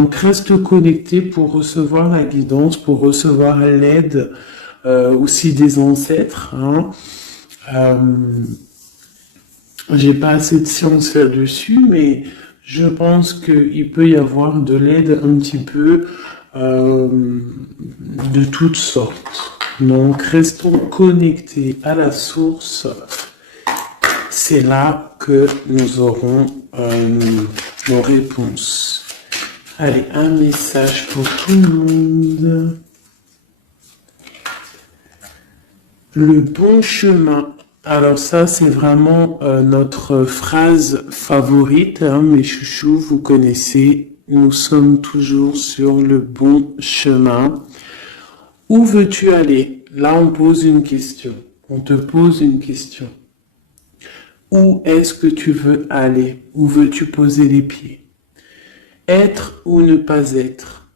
Donc reste connecté pour recevoir la guidance, pour recevoir l'aide aussi des ancêtres. Hein. J'ai pas assez de science là-dessus, mais je pense qu'il peut y avoir de l'aide un petit peu de toutes sortes. Donc restons connectés à la source. C'est là que nous aurons nos réponses. Allez, un message pour tout le monde. Le bon chemin. Alors ça, c'est vraiment notre phrase favorite, hein, mes chouchous, vous connaissez. Nous sommes toujours sur le bon chemin. Où veux-tu aller? Là, on pose une question. On te pose une question. Où est-ce que tu veux aller? Où veux-tu poser les pieds? Être ou ne pas être?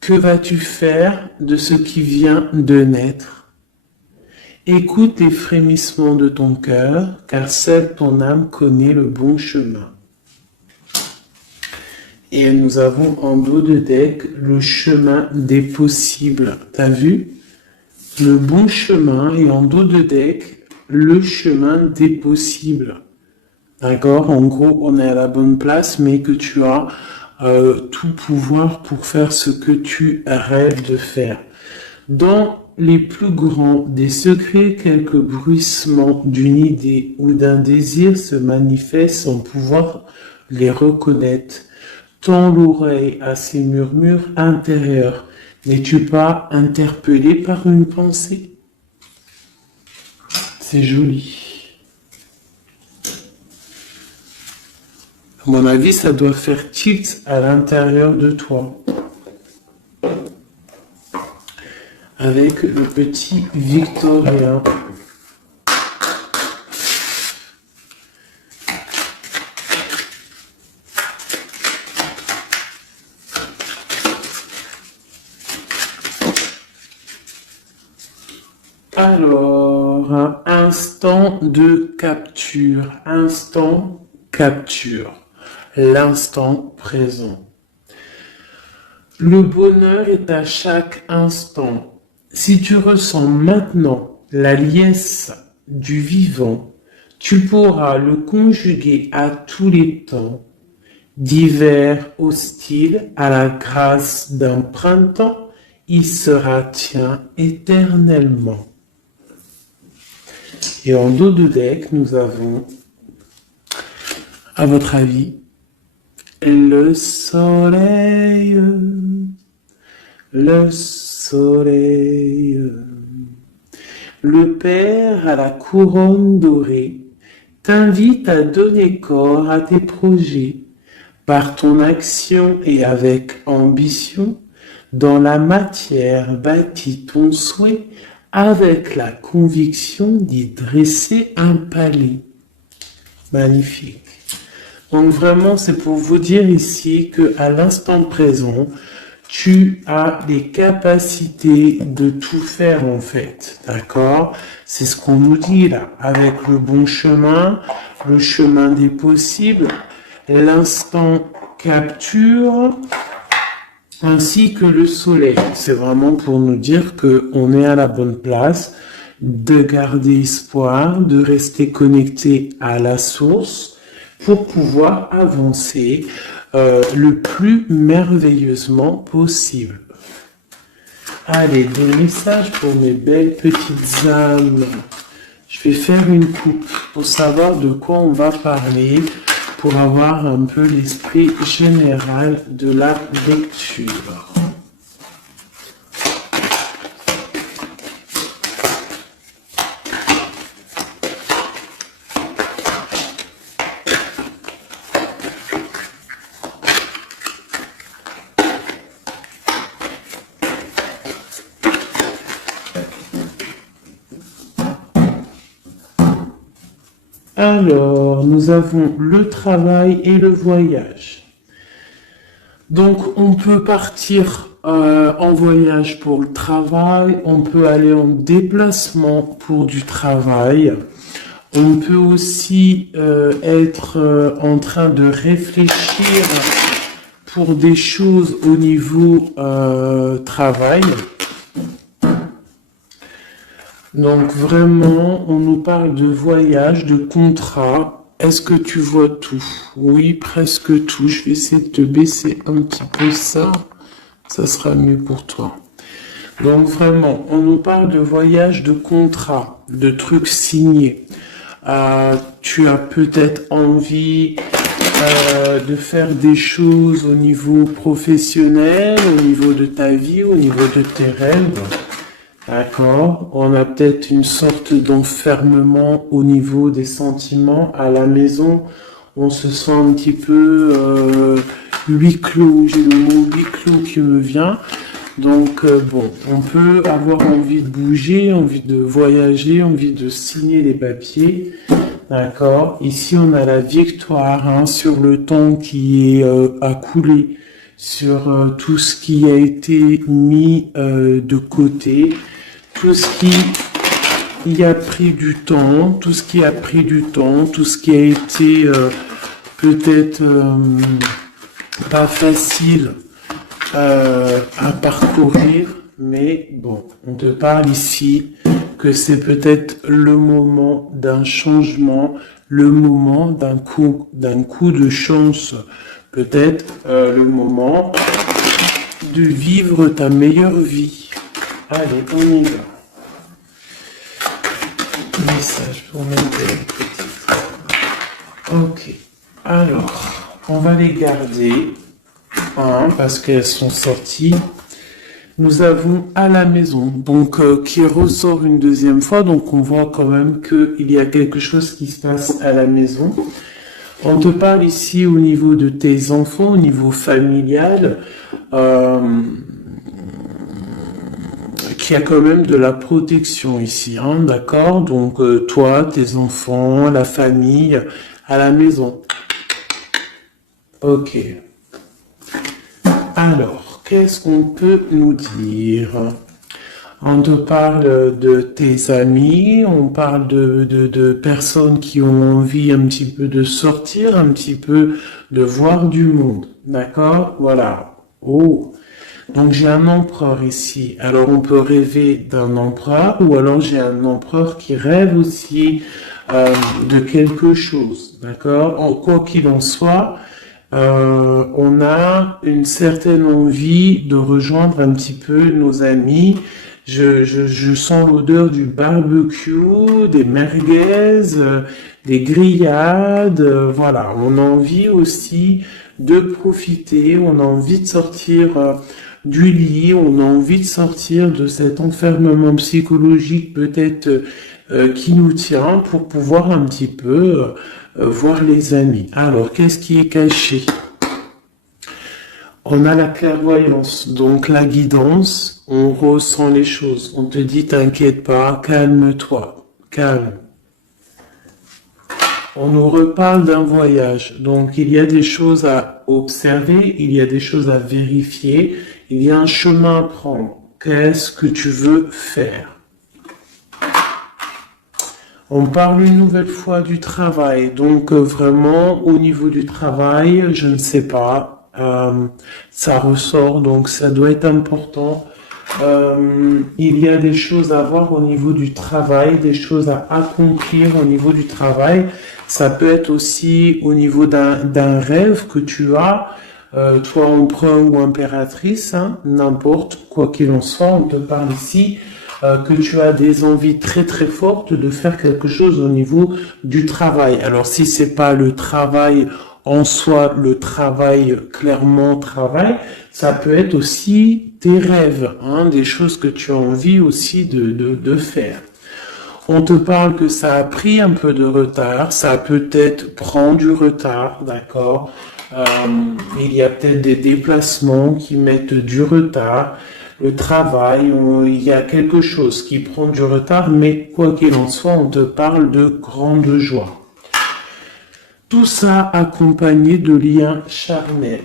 Que vas-tu faire de ce qui vient de naître? Écoute les frémissements de ton cœur, car seule ton âme connaît le bon chemin. Et nous avons en dos de deck le chemin des possibles. T'as vu? Le bon chemin et en dos de deck, le chemin des possibles. D'accord? En gros, on est à la bonne place, mais que tu as tout pouvoir pour faire ce que tu rêves de faire. Dans les plus grands des secrets, quelques bruissements d'une idée ou d'un désir se manifestent sans pouvoir les reconnaître. Tends l'oreille à ces murmures intérieurs. N'es-tu pas interpellé par une pensée? C'est joli. À mon avis, ça doit faire tilt à l'intérieur de toi. Avec le petit Victorien. Alors, instant de capture. Instant capture. L'instant présent. Le bonheur est à chaque instant. Si tu ressens maintenant la liesse du vivant, tu pourras le conjuguer à tous les temps, d'hiver hostile à la grâce d'un printemps, il sera tien éternellement. Et en dos de deck, nous avons, à votre avis, le soleil, le soleil, le Père à la couronne dorée t'invite à donner corps à tes projets par ton action et avec ambition. Dans la matière bâtis ton souhait avec la conviction d'y dresser un palais. Magnifique. Donc vraiment, c'est pour vous dire ici qu'à l'instant présent, tu as les capacités de tout faire en fait, d'accord? C'est ce qu'on nous dit là, avec le bon chemin, le chemin des possibles, l'instant capture, ainsi que le soleil. C'est vraiment pour nous dire qu'on est à la bonne place, de garder espoir, de rester connecté à la source, pour pouvoir avancer le plus merveilleusement possible. Allez, des messages pour mes belles petites âmes. Je vais faire une coupe pour savoir de quoi on va parler, pour avoir un peu l'esprit général de la lecture. Alors, nous avons le travail et le voyage. Donc, on peut partir en voyage pour le travail, on peut aller en déplacement pour du travail, on peut aussi être en train de réfléchir pour des choses au niveau travail. Donc vraiment, on nous parle de voyage, de contrat. Est-ce que tu vois tout? Oui, presque tout. Je vais essayer de te baisser un petit peu ça. Ça sera mieux pour toi. Donc vraiment, on nous parle de voyage, de contrat, de trucs signés. Tu as peut-être envie de faire des choses au niveau professionnel, au niveau de ta vie, au niveau de tes rêves. D'accord. On a peut-être une sorte d'enfermement au niveau des sentiments à la maison. On se sent un petit peu huis clos. J'ai le mot huis clos qui me vient. Donc bon, on peut avoir envie de bouger, envie de voyager, envie de signer les papiers. D'accord. Ici, on a la victoire hein, sur le temps qui est à couler, sur tout ce qui a été mis de côté. Tout ce qui y a pris du temps, tout ce qui a pris du temps, tout ce qui a été peut-être pas facile à parcourir, mais bon, on te parle ici que c'est peut-être le moment d'un changement, le moment d'un coup de chance, peut-être le moment de vivre ta meilleure vie. Allez, on y va. Message pour mes petites. Ok. Alors, on va les garder hein, parce qu'elles sont sorties. Nous avons à la maison, donc qui ressort une deuxième fois. Donc on voit quand même qu'il y a quelque chose qui se passe à la maison. On te parle ici au niveau de tes enfants, au niveau familial. Qu'il y a quand même de la protection ici, hein, d'accord? Donc toi, tes enfants, la famille, à la maison. Ok. Alors, qu'est-ce qu'on peut nous dire? On te parle de tes amis, on parle de personnes qui ont envie un petit peu de sortir, un petit peu de voir du monde, d'accord? Voilà. Oh. Donc j'ai un empereur ici. Alors on peut rêver d'un empereur ou alors j'ai un empereur qui rêve aussi de quelque chose. D'accord? Quoi qu'il en soit, on a une certaine envie de rejoindre un petit peu nos amis. Je sens l'odeur du barbecue, des merguez, des grillades. Voilà, on a envie aussi de profiter, on a envie de sortir du lit, on a envie de sortir de cet enfermement psychologique peut-être qui nous tient pour pouvoir un petit peu voir les amis. Alors, qu'est-ce qui est caché? On a la clairvoyance, donc la guidance, on ressent les choses. On te dit, t'inquiète pas, calme-toi, calme. On nous reparle d'un voyage, donc il y a des choses à observer, il y a des choses à vérifier, il y a un chemin à prendre. Qu'est-ce que tu veux faire? On parle une nouvelle fois du travail, donc vraiment au niveau du travail, je ne sais pas, ça ressort, donc ça doit être important. Il y a des choses à voir au niveau du travail, des choses à accomplir au niveau du travail. Ça peut être aussi au niveau d'un rêve que tu as, toi empereur ou impératrice, hein, n'importe quoi qu'il en soit, on te parle ici que tu as des envies très très fortes de faire quelque chose au niveau du travail. Alors si c'est pas le travail en soi, le travail clairement travail, ça peut être aussi tes rêves, hein, des choses que tu as envie aussi de faire. On te parle que ça a pris un peu de retard, ça peut-être prend du retard, d'accord. Il y a peut-être des déplacements qui mettent du retard. Le travail, il y a quelque chose qui prend du retard, mais quoi qu'il en soit, on te parle de grande joie. Tout ça accompagné de liens charnels,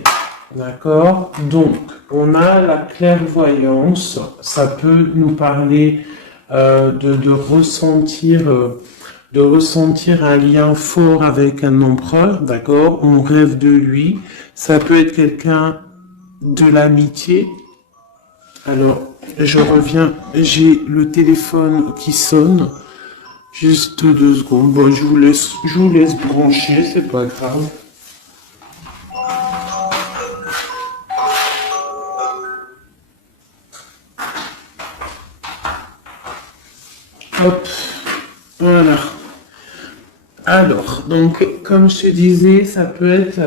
d'accord? Donc, on a la clairvoyance, ça peut nous parler de ressentir un lien fort avec un empereur, d'accord? On rêve de lui, Ça peut être quelqu'un de l'amitié. Alors, je reviens, j'ai le téléphone qui sonne. Juste 2 secondes. Bon, je vous laisse brancher, c'est pas grave. Hop, voilà. Alors, donc, comme je te disais, ça peut être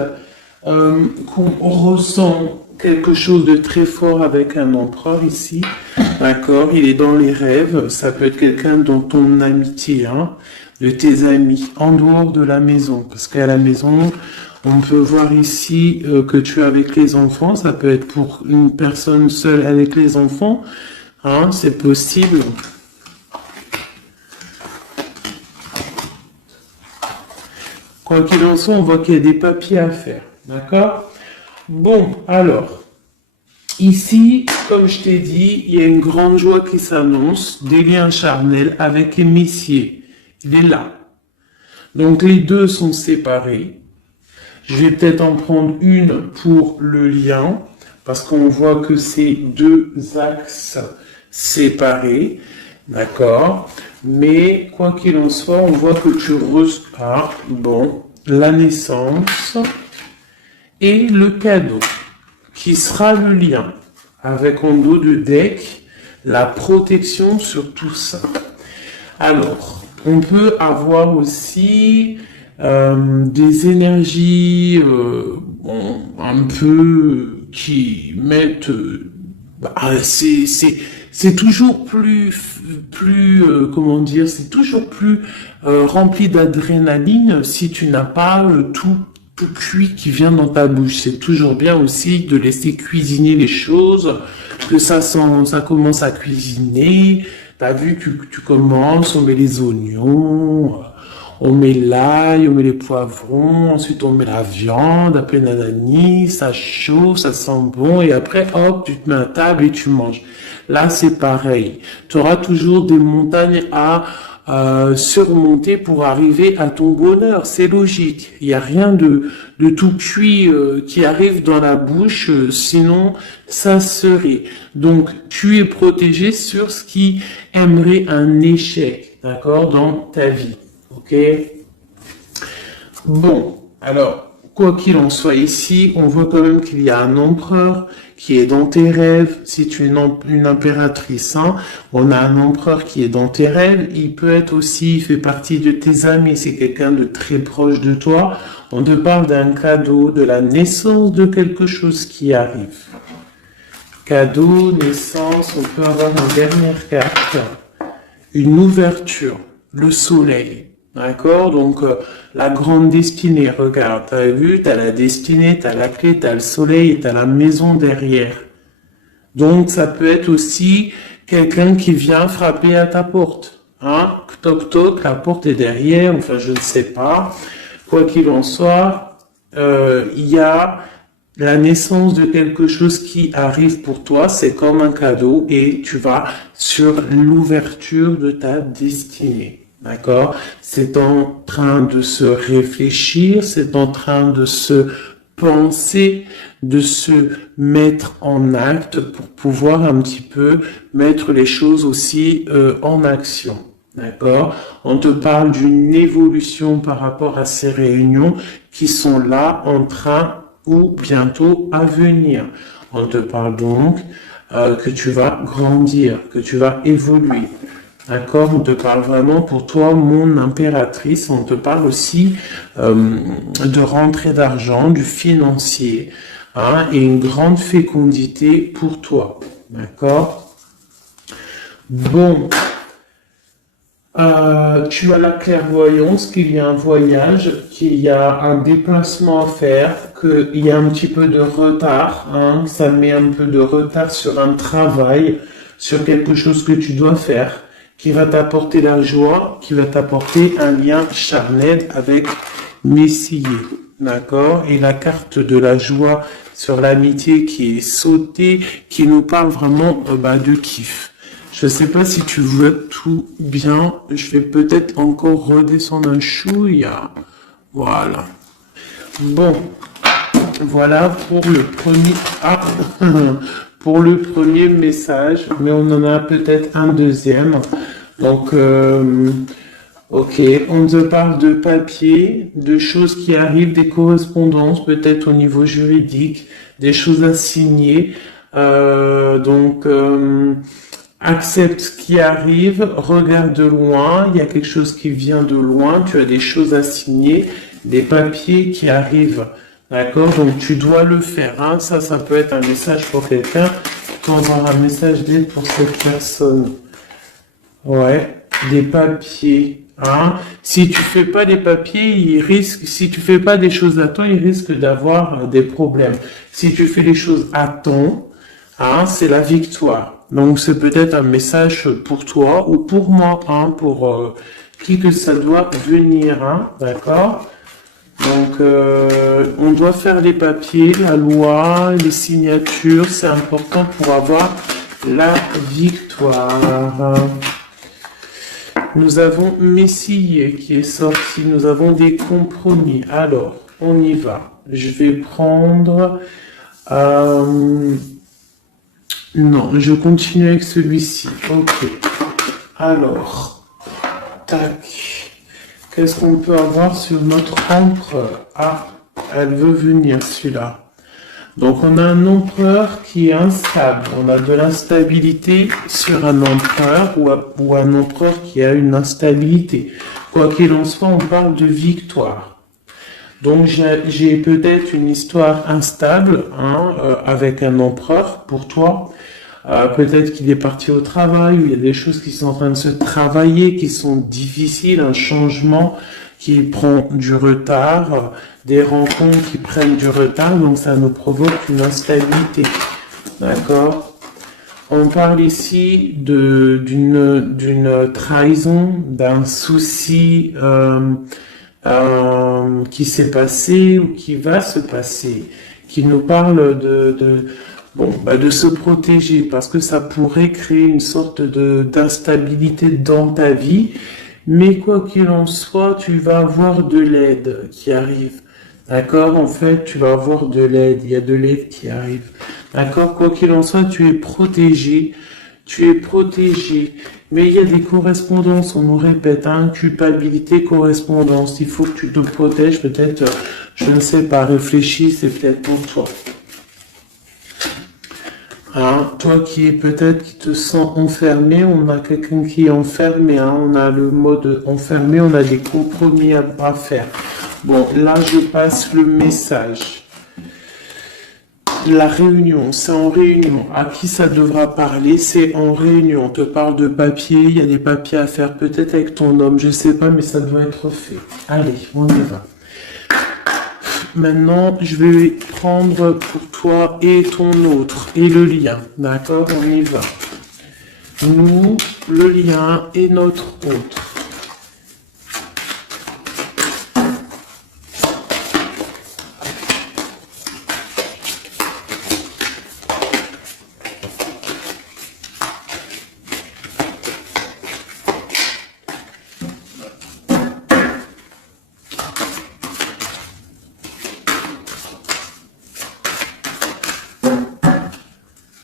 qu'on ressent quelque chose de très fort avec un empereur ici, d'accord? Il est dans les rêves, ça peut être quelqu'un dans ton amitié, hein, de tes amis, en dehors de la maison, parce qu'à la maison, on peut voir ici que tu es avec les enfants, ça peut être pour une personne seule avec les enfants, hein, c'est possible. Quoi qu'il en soit, on voit qu'il y a des papiers à faire, d'accord? Bon, alors, ici, comme je t'ai dit, il y a une grande joie qui s'annonce, des liens charnels avec les messieurs. Il est là. Donc, les deux sont séparés. Je vais peut-être en prendre une pour le lien, parce qu'on voit que c'est 2 axes séparés, d'accord? Mais, quoi qu'il en soit, on voit que tu repars, bon, la naissance et le cadeau, qui sera le lien, avec en dos de deck, la protection sur tout ça. Alors, on peut avoir aussi des énergies bon, un peu qui mettent... c'est toujours comment dire, c'est toujours plus rempli d'adrénaline si tu n'as pas tout cuit qui vient dans ta bouche. C'est toujours bien aussi de laisser cuisiner les choses, que ça commence à cuisiner. T'as vu, tu commences, on met les oignons, on met l'ail, on met les poivrons, ensuite on met la viande, après nanani, ça chauffe, ça sent bon, et après, hop, tu te mets à table et tu manges. Là, c'est pareil. Tu auras toujours des montagnes à surmonter pour arriver à ton bonheur. C'est logique. Il n'y a rien de tout cuit qui arrive dans la bouche, sinon ça serait. Donc, tu es protégé sur ce qui aimerait un échec, d'accord, dans ta vie. Ok? Bon, alors, quoi qu'il en soit ici, on voit quand même qu'il y a un empereur qui est dans tes rêves. Si tu es une impératrice, hein, on a un empereur qui est dans tes rêves. Il peut être aussi, il fait partie de tes amis. C'est quelqu'un de très proche de toi. On te parle d'un cadeau, de la naissance de quelque chose qui arrive. Cadeau, naissance, on peut avoir une dernière carte. Une ouverture, le soleil. D'accord? Donc, la grande destinée, regarde, t'as vu, t'as la destinée, t'as la clé, t'as le soleil et t'as la maison derrière. Donc, ça peut être aussi quelqu'un qui vient frapper à ta porte. Hein? Toc toc, la porte est derrière, enfin, je ne sais pas. Quoi qu'il en soit, il y a la naissance de quelque chose qui arrive pour toi, c'est comme un cadeau et tu vas sur l'ouverture de ta destinée. D'accord? C'est en train de se réfléchir, c'est en train de se penser, de se mettre en acte pour pouvoir un petit peu mettre les choses aussi en action. D'accord? On te parle d'une évolution par rapport à ces réunions qui sont là en train ou bientôt à venir. On te parle donc que tu vas grandir, que tu vas évoluer. D'accord? On te parle vraiment pour toi, mon impératrice. On te parle aussi de rentrée d'argent, du financier, hein, et une grande fécondité pour toi. D'accord? Bon. Tu as la clairvoyance qu'il y a un voyage, qu'il y a un déplacement à faire, qu'il y a un petit peu de retard, hein, ça met un peu de retard sur un travail, sur quelque chose que tu dois faire, qui va t'apporter la joie, qui va t'apporter un lien charnel avec Messier, d'accord? Et la carte de la joie sur l'amitié qui est sautée, qui nous parle vraiment de kiff. Je sais pas si tu vois tout bien. Je vais peut-être encore redescendre un chouïa. Voilà. Bon. Voilà pour le premier, pour le premier message, mais on en a peut-être un deuxième. Donc, ok, on te parle de papier, de choses qui arrivent, des correspondances, peut-être au niveau juridique, des choses à signer. Accepte ce qui arrive, regarde de loin, il y a quelque chose qui vient de loin, tu as des choses à signer, des papiers qui arrivent. D'accord? Donc tu dois le faire. Hein. Ça peut être un message pour quelqu'un. Tu envoies un message d'aide pour cette personne. Ouais, des papiers. Hein. Si tu fais pas des papiers, si tu fais pas des choses à temps, il risque d'avoir des problèmes. Si tu fais les choses à temps, hein, c'est la victoire. Donc c'est peut-être un message pour toi ou pour moi, hein, pour qui que ça doit venir, hein, d'accord? Donc on doit faire les papiers, la loi, les signatures, c'est important pour avoir la victoire. Nous avons Messie qui est sorti, nous avons des compromis. Alors, on y va. Je vais prendre... non, je continue avec celui-ci. Ok. Alors, tac. Qu'est-ce qu'on peut avoir sur notre empereur? Ah, elle veut venir, celui-là. Donc, on a un empereur qui est instable. On a de l'instabilité sur un empereur ou un empereur qui a une instabilité. Quoi qu'il en soit, on parle de victoire. Donc, j'ai peut-être une histoire instable avec un empereur pour toi. Peut-être qu'il est parti au travail, ou il y a des choses qui sont en train de se travailler, qui sont difficiles, un changement qui prend du retard, des rencontres qui prennent du retard, donc ça nous provoque une instabilité. D'accord? On parle ici d'une trahison, d'un souci qui s'est passé ou qui va se passer, qui nous parle de se protéger, parce que ça pourrait créer une sorte d'instabilité dans ta vie, mais quoi qu'il en soit, tu vas avoir de l'aide qui arrive. D'accord? En fait, tu vas avoir de l'aide, il y a de l'aide qui arrive. D'accord? Quoi qu'il en soit, tu es protégé. Tu es protégé. Mais il y a des correspondances, on nous répète, hein, culpabilité, correspondance. Il faut que tu te protèges, peut-être, je ne sais pas, réfléchis, c'est peut-être pour toi. Hein, toi qui te sens enfermé, on a quelqu'un qui est enfermé, hein, on a le mode enfermé, on a des compromis à faire. Bon, là je passe le message. La réunion, c'est en réunion. À qui ça devra parler? C'est en réunion. On te parle de papier, il y a des papiers à faire, peut-être avec ton homme, je sais pas, mais ça doit être fait. Allez, on y va. Maintenant, je vais prendre pour toi et ton autre, et le lien. D'accord? On y va. Nous, le lien et notre autre.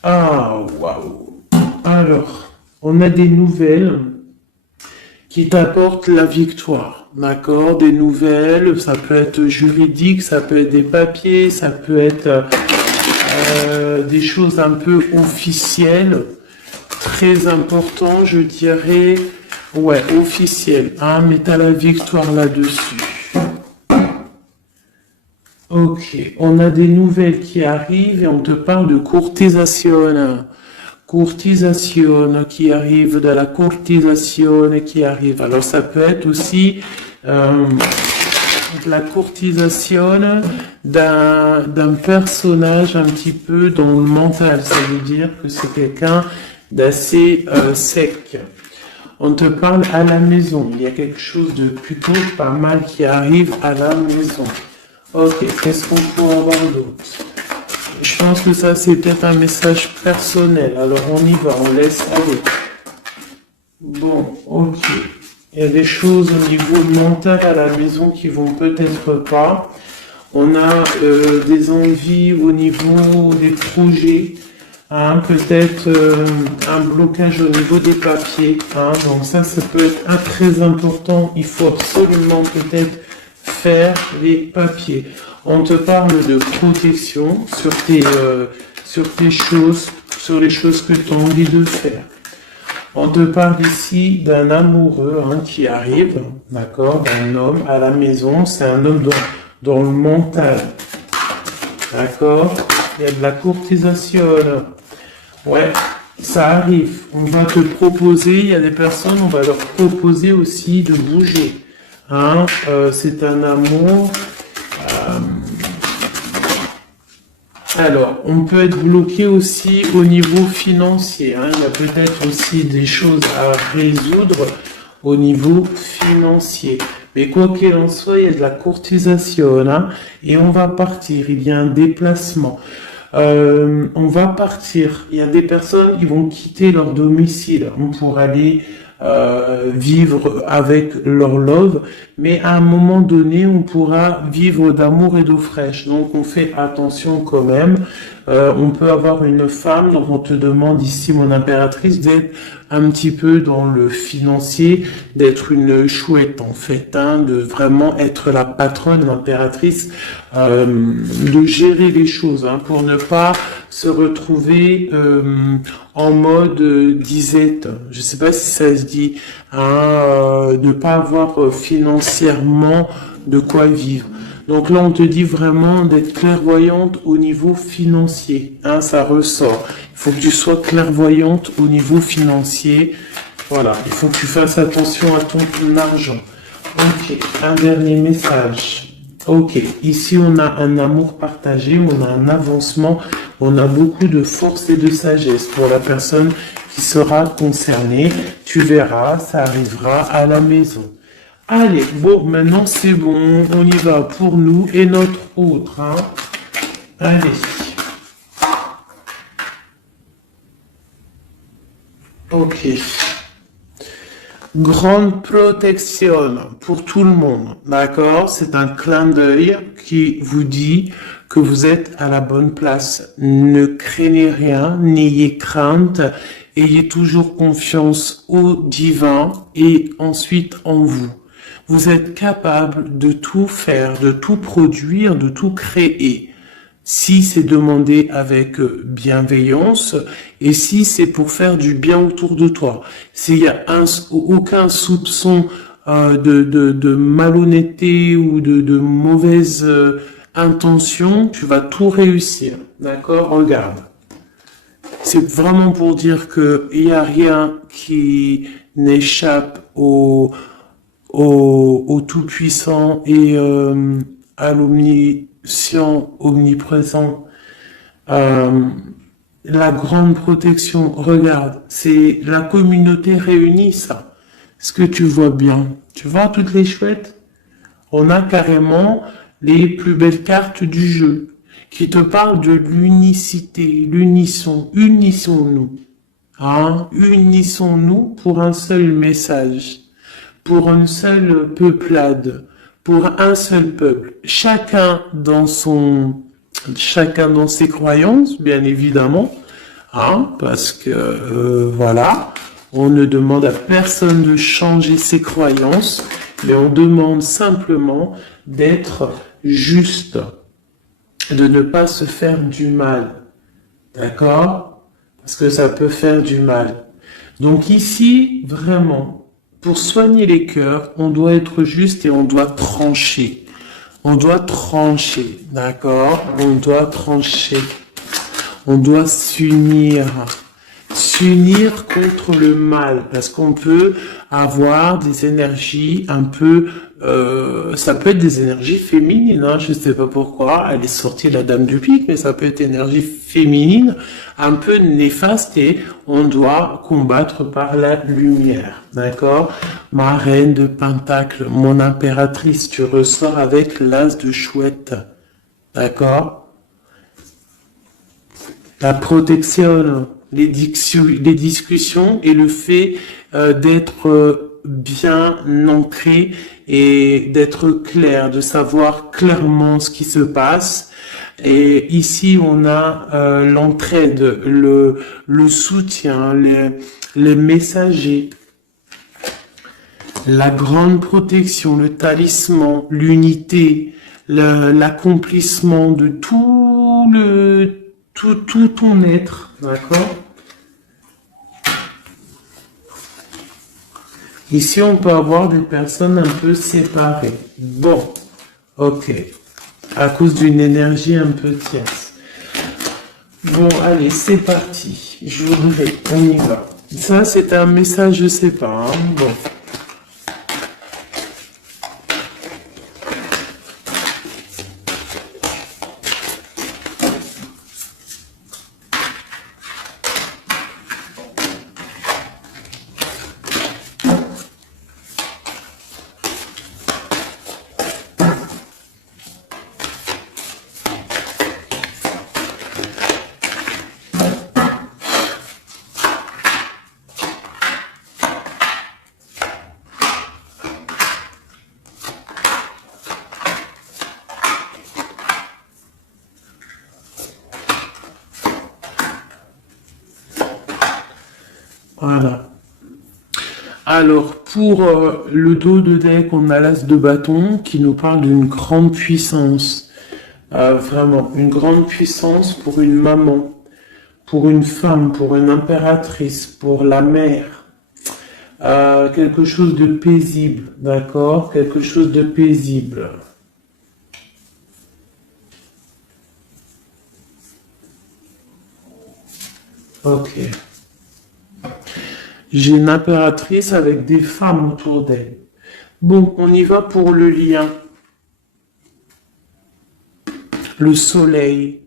Ah, waouh. Alors, on a des nouvelles qui t'apportent la victoire, d'accord? Des nouvelles, ça peut être juridique, ça peut être des papiers, ça peut être des choses un peu officielles, très important, je dirais, ouais, officielles, hein, mais t'as la victoire là-dessus. Ok, on a des nouvelles qui arrivent et on te parle de courtisation. Courtisation qui arrive, de la courtisation qui arrive. Alors ça peut être aussi de la courtisation d'un personnage un petit peu dans le mental. Ça veut dire que c'est quelqu'un d'assez sec. On te parle à la maison. Il y a quelque chose de plutôt pas mal qui arrive à la maison. Ok, qu'est-ce qu'on peut avoir d'autre? Je pense que ça, c'est peut-être un message personnel. Alors, on y va, on laisse aller. Bon, ok. Il y a des choses au niveau mental à la maison qui vont peut-être pas. On a des envies au niveau des projets, hein, peut-être un blocage au niveau des papiers. Hein, donc ça peut être très important. Il faut absolument peut-être faire les papiers. On te parle de protection sur tes choses, sur les choses que tu as envie de faire. On te parle ici d'un amoureux qui arrive, d'accord, d'un homme à la maison. C'est un homme dans le mental, d'accord. Il y a de la courtisation. Ouais, ça arrive. On va te proposer, il y a des personnes, on va leur proposer aussi de bouger. Hein, c'est un amour. Alors, on peut être bloqué aussi au niveau financier. Hein. Il y a peut-être aussi des choses à résoudre au niveau financier. Mais quoi qu'il en soit, il y a de la courtisation. Hein, et on va partir. Il y a un déplacement. On va partir. Il y a des personnes qui vont quitter leur domicile pour aller vivre avec leur love, mais à un moment donné, on pourra vivre d'amour et d'eau fraîche. Donc, on fait attention quand même. On peut avoir une femme, donc on te demande ici, mon impératrice, d'être un petit peu dans le financier, d'être une chouette en fait, hein, de vraiment être la patronne, l'impératrice, de gérer les choses, hein, pour ne pas se retrouver en mode disette. Je sais pas si ça se dit, hein, ne pas avoir financièrement de quoi vivre. Donc là, on te dit vraiment d'être clairvoyante au niveau financier. Hein, ça ressort. Il faut que tu sois clairvoyante au niveau financier. Voilà, il faut que tu fasses attention à ton argent. Ok, un dernier message. Ok, ici on a un amour partagé, on a un avancement, on a beaucoup de force et de sagesse pour la personne qui sera concernée. Tu verras, ça arrivera à la maison. Allez, bon, maintenant c'est bon, on y va pour nous et notre autre. Hein. Allez. Ok. Grande protection pour tout le monde, d'accord? C'est un clin d'œil qui vous dit que vous êtes à la bonne place. Ne craignez rien, n'ayez crainte, ayez toujours confiance au divin et ensuite en vous. Vous êtes capable de tout faire, de tout produire, de tout créer. Si c'est demandé avec bienveillance et si c'est pour faire du bien autour de toi. S'il y a aucun soupçon de malhonnêteté ou de mauvaise intention, tu vas tout réussir. D'accord? Regarde. C'est vraiment pour dire que il n'y a rien qui n'échappe au Tout-Puissant et à l'omniscient, omniprésent. La grande protection, regarde, c'est la communauté réunie, ça. Est-ce que tu vois bien? Tu vois toutes les chouettes? On a carrément les plus belles cartes du jeu qui te parlent de l'unicité, l'unisson, unissons-nous. Hein? Unissons-nous pour un seul message, pour une seule peuplade, pour un seul peuple. Chacun dans ses croyances, bien évidemment, hein, parce que voilà, on ne demande à personne de changer ses croyances, mais on demande simplement d'être juste, de ne pas se faire du mal, d'accord? Parce que ça peut faire du mal. Donc ici, vraiment, pour soigner les cœurs, on doit être juste et on doit trancher. On doit trancher, d'accord? On doit trancher. On doit s'unir. S'unir contre le mal. Parce qu'on peut avoir des énergies un peu... ça peut être des énergies féminines, hein, je ne sais pas pourquoi. Elle est sortie la dame du pique, mais ça peut être énergie féminine, un peu néfaste, et on doit combattre par la lumière. D'accord? Ma reine de Pentacle, mon impératrice, tu ressors avec l'as de chouette. D'accord? La protection, les discussions et le fait d'être bien ancré et d'être clair, de savoir clairement ce qui se passe. Et ici, on a l'entraide, le soutien, les messagers, la grande protection, le talisman, l'unité, l'accomplissement de tout ton être, d'accord? Ici, on peut avoir des personnes un peu séparées. Bon, ok. À cause d'une énergie un peu tierce. Bon, allez, c'est parti. Je voudrais, on y va. Ça, c'est un message, je sais pas. Hein. Bon. Voilà. Alors, pour le dos de deck, on a l'as de bâton qui nous parle d'une grande puissance. Vraiment, une grande puissance pour une maman, pour une femme, pour une impératrice, pour la mère. Quelque chose de paisible, d'accord? Quelque chose de paisible. Ok. J'ai une impératrice avec des femmes autour d'elle. Bon, on y va pour le lien. Le soleil.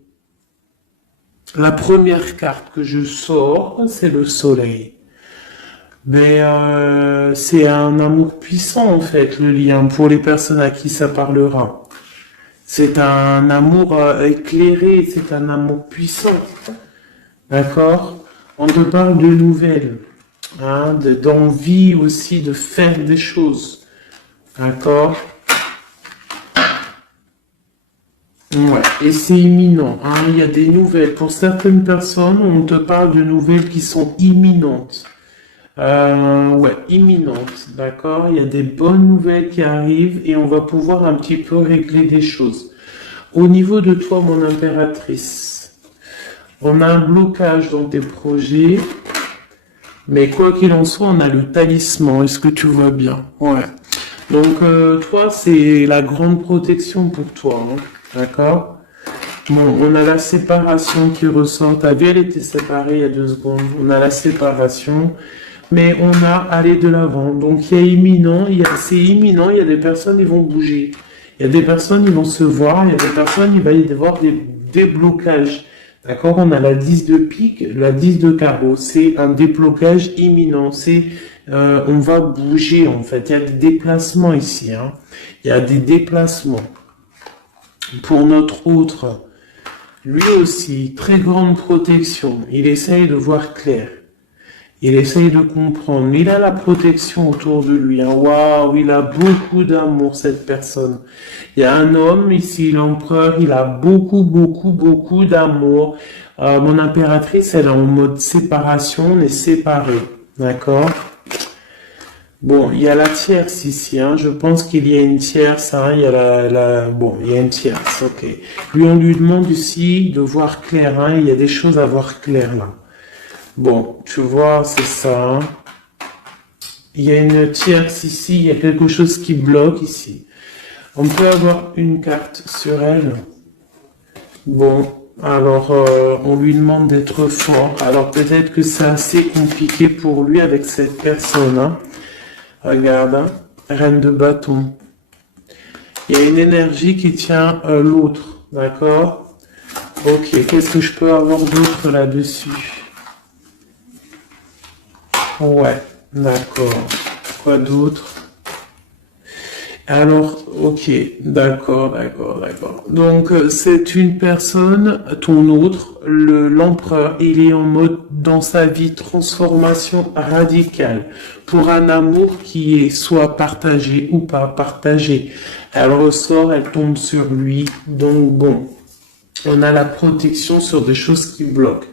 La première carte que je sors, c'est le soleil. Mais c'est un amour puissant en fait, le lien, pour les personnes à qui ça parlera. C'est un amour éclairé, c'est un amour puissant. D'accord? On te parle de nouvelles, hein, d'envie aussi de faire des choses. D'accord? Ouais, et c'est imminent, hein. Il y a des nouvelles. Pour certaines personnes, on te parle de nouvelles qui sont imminentes. Ouais, imminentes, d'accord? Il y a des bonnes nouvelles qui arrivent et on va pouvoir un petit peu régler des choses. Au niveau de toi, mon impératrice, on a un blocage dans tes projets, mais quoi qu'il en soit, on a le talisman. Est-ce que tu vois bien? Ouais. Donc, toi, c'est la grande protection pour toi, hein. D'accord? Bon, on a la séparation qui ressort. T'as vu, elle était séparée il y a 2 secondes. On a la séparation, mais on a aller de l'avant. Donc, il y a imminent, c'est imminent, il y a des personnes qui vont bouger. Il y a des personnes qui vont se voir, il y a des personnes, il va y avoir des déblocages. D'accord? On a la 10 de pique, la 10 de carreau. C'est un déblocage imminent. On va bouger, en fait. Il y a des déplacements ici, hein. Il y a des déplacements. Pour notre autre, lui aussi, très grande protection. Il essaye de voir clair. Il essaye de comprendre. Il a la protection autour de lui, hein. Waouh, il a beaucoup d'amour, cette personne. Il y a un homme ici, l'empereur, il a beaucoup, beaucoup, beaucoup d'amour. Mon impératrice, elle est en mode séparation, on est séparés. D'accord? Bon, il y a la tierce ici, hein. Je pense qu'il y a une tierce, hein. Il y a bon, il y a une tierce, ok. Lui, on lui demande ici de voir clair, hein. Il y a des choses à voir clair, là. Bon, tu vois, c'est ça, hein. Il y a une tierce ici, il y a quelque chose qui bloque ici. On peut avoir une carte sur elle. Bon, alors, on lui demande d'être fort. Alors, peut-être que c'est assez compliqué pour lui avec cette personne, hein. Regarde, hein, reine de bâton. Il y a une énergie qui tient l'autre, d'accord? Ok, qu'est-ce que je peux avoir d'autre là-dessus? Ouais, d'accord. Quoi d'autre? Alors, ok, d'accord. Donc, c'est une personne, ton autre, l'empereur, il est en mode dans sa vie transformation radicale pour un amour qui est soit partagé ou pas partagé. Elle ressort, elle tombe sur lui, donc bon. On a la protection sur des choses qui bloquent.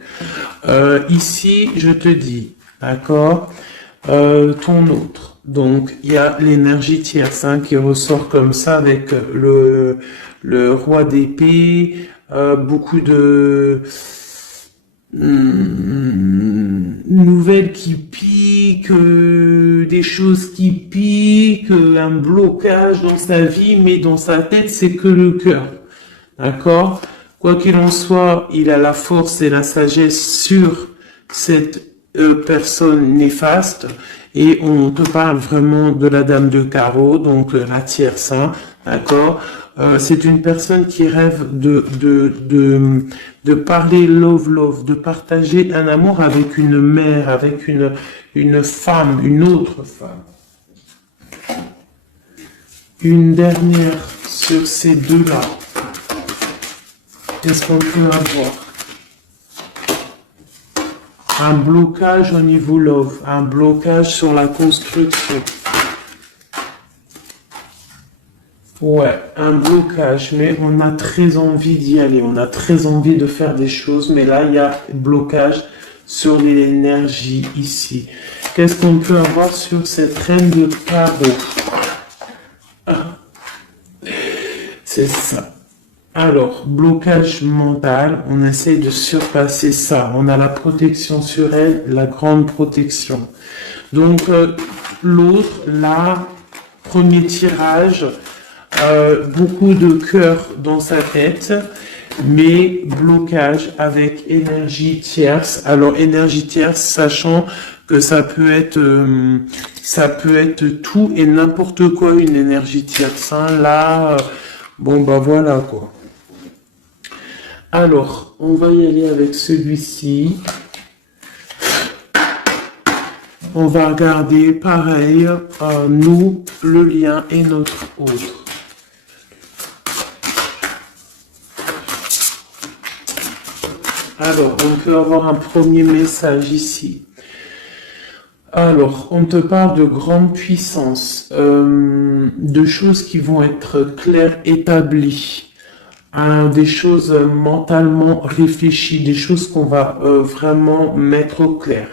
Ici, je te dis, d'accord, ton autre. Donc, il y a l'énergie tierce qui ressort comme ça avec le roi d'épée, beaucoup de nouvelles qui piquent, des choses qui piquent, un blocage dans sa vie, mais dans sa tête, c'est que le cœur. D'accord? Quoi qu'il en soit, il a la force et la sagesse sur cette personne néfaste et on te parle vraiment de la dame de carreau, donc la tierce, d'accord? C'est une personne qui rêve de parler love, de partager un amour avec une mère, avec une femme, une autre femme. Une dernière sur ces deux-là. Qu'est-ce qu'on peut avoir? Un blocage au niveau love, un blocage sur la construction. Ouais, un blocage, mais on a très envie d'y aller, on a très envie de faire des choses, mais là, il y a blocage sur l'énergie ici. Qu'est-ce qu'on peut avoir sur cette reine de carreau? C'est ça. Alors, blocage mental, on essaie de surpasser ça. On a la protection sur elle, la grande protection. Donc, l'autre, là, premier tirage, beaucoup de cœur dans sa tête, mais blocage avec énergie tierce. Alors, énergie tierce, sachant que ça peut être tout et n'importe quoi, une énergie tierce. Là, bon, bah voilà, quoi. Alors, on va y aller avec celui-ci. On va regarder, pareil, nous, le lien et notre autre. Alors, on peut avoir un premier message ici. Alors, on te parle de grande puissance, de choses qui vont être claires, établies. Des choses mentalement réfléchies, des choses qu'on va vraiment mettre au clair.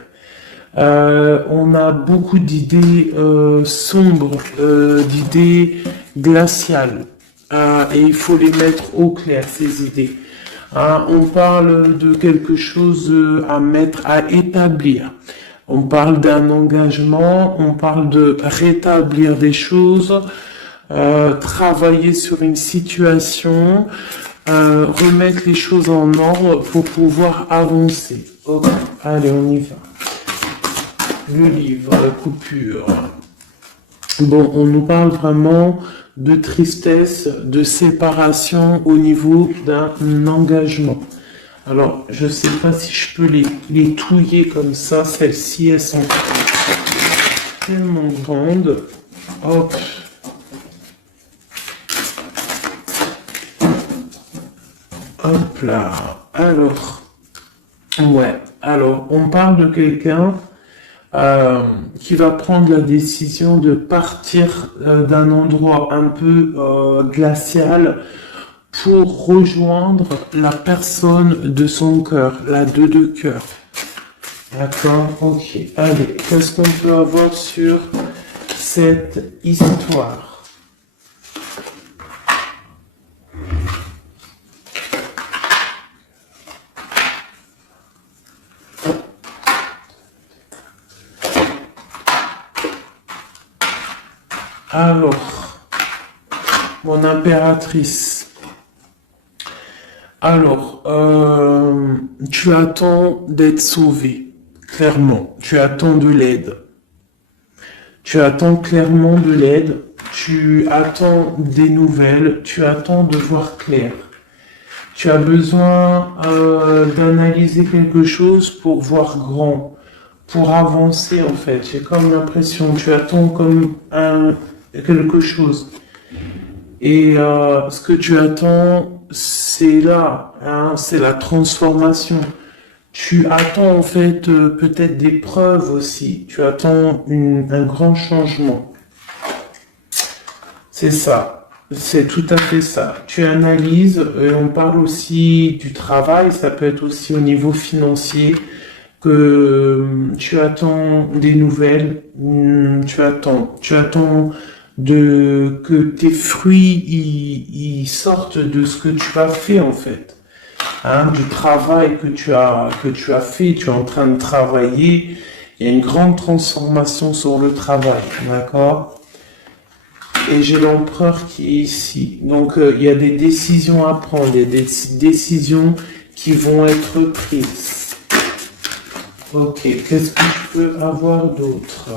On a beaucoup d'idées sombres, d'idées glaciales, et il faut les mettre au clair, ces idées. On parle de quelque chose à mettre, à établir. On parle d'un engagement, on parle de rétablir des choses, travailler sur une situation, remettre les choses en ordre pour pouvoir avancer. Ok, allez, on y va. Le livre, la coupure. Bon, on nous parle vraiment de tristesse, de séparation au niveau d'un engagement. Alors, je sais pas si je peux les touiller comme ça. Celles-ci, elles sont tellement grandes. Hop. Hop là. Alors, ouais. Alors, on parle de quelqu'un qui va prendre la décision de partir d'un endroit un peu glacial pour rejoindre la personne de son cœur, la deux de cœur. D'accord, ok. Allez, qu'est-ce qu'on peut avoir sur cette histoire? Alors, mon impératrice. Alors, tu attends d'être sauvé, clairement. Tu attends de l'aide. Tu attends clairement de l'aide. Tu attends des nouvelles. Tu attends de voir clair. Tu as besoin d'analyser quelque chose pour voir grand, pour avancer en fait. J'ai comme l'impression, tu attends comme quelque chose. Et ce que tu attends, c'est là, hein, c'est la transformation. Tu attends en fait peut-être des preuves aussi. Tu attends un grand changement. C'est ça. C'est tout à fait ça. Tu analyses, et on parle aussi du travail, ça peut être aussi au niveau financier, que tu attends des nouvelles, tu attends que tes fruits ils sortent de ce que tu as fait en fait. Hein, du travail que tu as fait, tu es en train de travailler, il y a une grande transformation sur le travail, d'accord? Et j'ai l'empereur qui est ici. Donc il y a des décisions à prendre, il y a des décisions qui vont être prises. Ok, qu'est-ce que je peux avoir d'autre?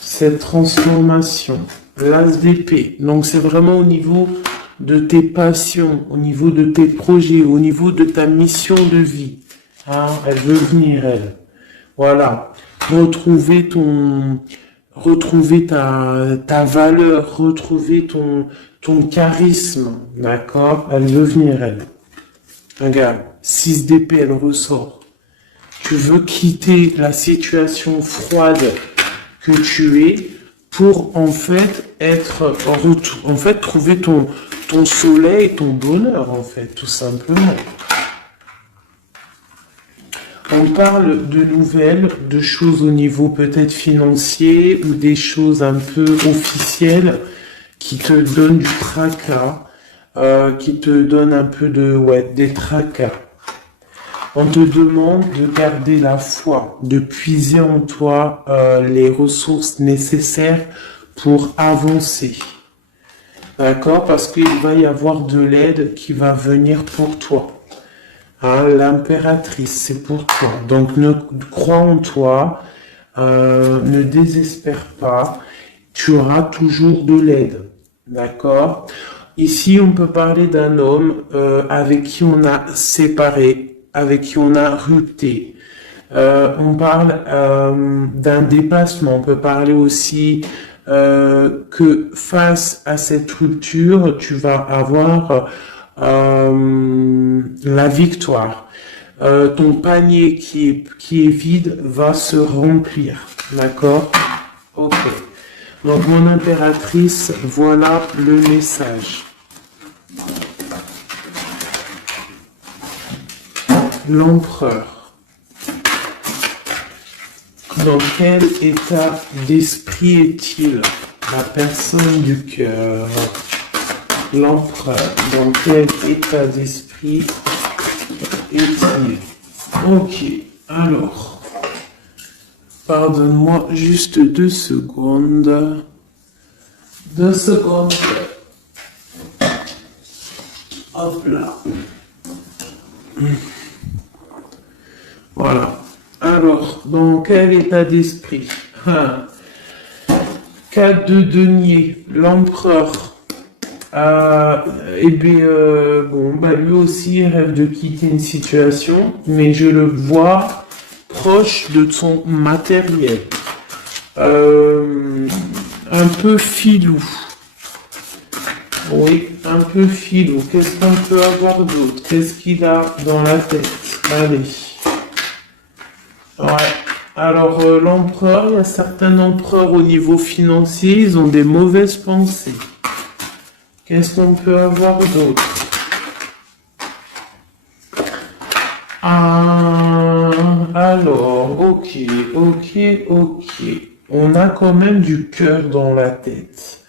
Cette transformation, l'as d'épée. Donc c'est vraiment au niveau de tes passions, au niveau de tes projets, au niveau de ta mission de vie. Hein, elle veut venir, elle. Voilà. Retrouver ta valeur, retrouver ton charisme. D'accord? Elle veut venir, elle. Regarde, 6 d'épée, elle ressort. Tu veux quitter la situation froide que tu es pour en fait trouver ton soleil, ton bonheur en fait, tout simplement. On parle de nouvelles, de choses au niveau peut-être financier ou des choses un peu officielles qui te donnent du tracas, qui te donnent un peu des tracas. On te demande de garder la foi, de puiser en toi les ressources nécessaires pour avancer. D'accord? Parce qu'il va y avoir de l'aide qui va venir pour toi. Hein, l'impératrice, c'est pour toi. Donc, crois en toi, ne désespère pas. Tu auras toujours de l'aide. D'accord? Ici, on peut parler d'un homme avec qui on a séparé, avec qui on a rupté. On parle d'un dépassement. On peut parler aussi que face à cette rupture, tu vas avoir la victoire. Ton panier qui est vide va se remplir. D'accord? Ok. Donc, mon impératrice, voilà le message. L'empereur. Dans quel état d'esprit est-il? La personne du cœur. L'empereur. Dans quel état d'esprit est-il? Ok. Alors. Pardonne-moi juste 2 secondes. 2 secondes. Hop là. Voilà. Alors, dans quel état d'esprit? 4 de denier, l'empereur. Lui aussi rêve de quitter une situation, mais je le vois proche de son matériel. Un peu filou. Oui, un peu filou. Qu'est-ce qu'on peut avoir d'autre? Qu'est-ce qu'il a dans la tête? Allez. Ouais. Alors, l'empereur, il y a certains empereurs au niveau financier, ils ont des mauvaises pensées. Qu'est-ce qu'on peut avoir d'autre? Alors, ok. On a quand même du cœur dans la tête.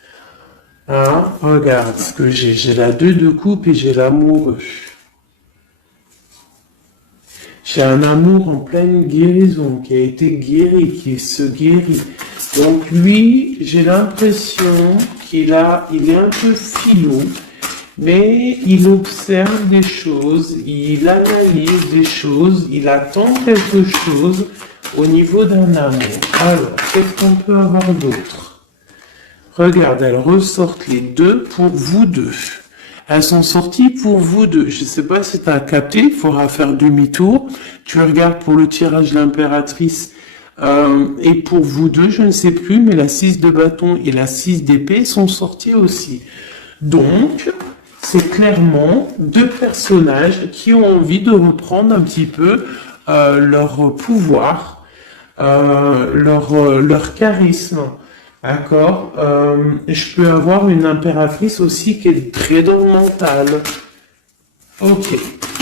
Hein? Regarde ce que j'ai. J'ai la 2 de coupe et j'ai l'amoureux. J'ai un amour en pleine guérison, qui a été guéri, qui se guérit. Donc lui, j'ai l'impression il est un peu filou, mais il observe des choses, il analyse des choses, il attend quelque chose au niveau d'un amour. Alors, qu'est-ce qu'on peut avoir d'autre? Regarde, elles ressortent les 2 pour vous deux. Elles sont sorties pour vous deux. Je ne sais pas si tu as capté, il faudra faire demi-tour. Tu regardes pour le tirage de l'impératrice, Et pour vous deux, je ne sais plus, mais la 6 de bâton et la 6 d'épée sont sortis aussi. Donc, c'est clairement deux personnages qui ont envie de reprendre un petit peu leur pouvoir, leur charisme. D'accord. Je peux avoir une impératrice aussi qui est très dans le mental. Ok,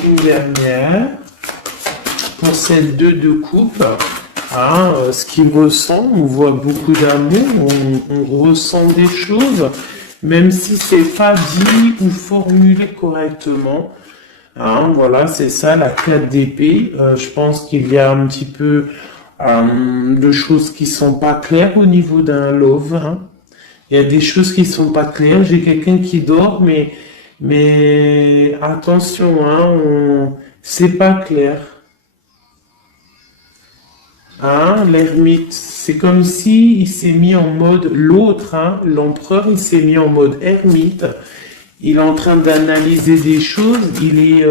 une dernière. Pour cette 2 de coupe, hein, ce qu'il ressent, on voit beaucoup d'amour, on ressent des choses, même si c'est pas dit ou formulé correctement. Hein, voilà, c'est ça la 4 d'épée. Je pense qu'il y a un petit peu de choses qui sont pas claires au niveau d'un love. Hein. Il y a des choses qui sont pas claires. J'ai quelqu'un qui dort, mais attention, hein, c'est pas clair. Hein, l'ermite, c'est comme si il s'est mis en mode l'autre, hein, l'empereur, il s'est mis en mode ermite. Il est en train d'analyser des choses, il est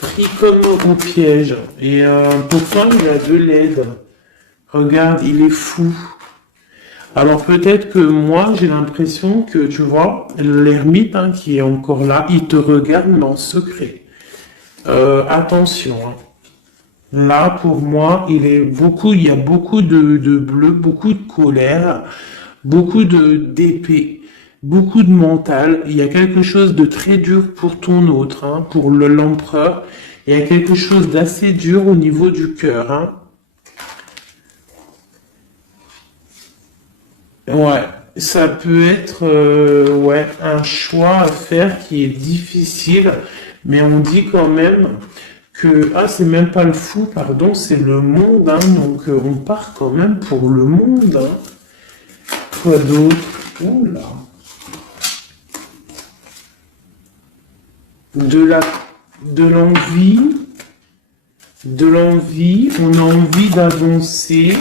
pris comme au piège. Et pourtant, il a de l'aide. Regarde, il est fou. Alors peut-être que moi, j'ai l'impression que, tu vois, l'ermite hein, qui est encore là, il te regarde mais en secret. Attention. Hein. Là, pour moi, il y a beaucoup de bleu, beaucoup de colère, beaucoup d'épée, beaucoup de mental. Il y a quelque chose de très dur pour ton autre, hein, pour l'empereur. Il y a quelque chose d'assez dur au niveau du cœur. Hein. Ouais, ça peut être ouais, un choix à faire qui est difficile, mais on dit quand même que c'est même pas le fou, pardon, c'est le monde, hein, donc on part quand même pour le monde. Hein. Quoi d'autre? Oula. De la, de l'envie, on a envie d'avancer.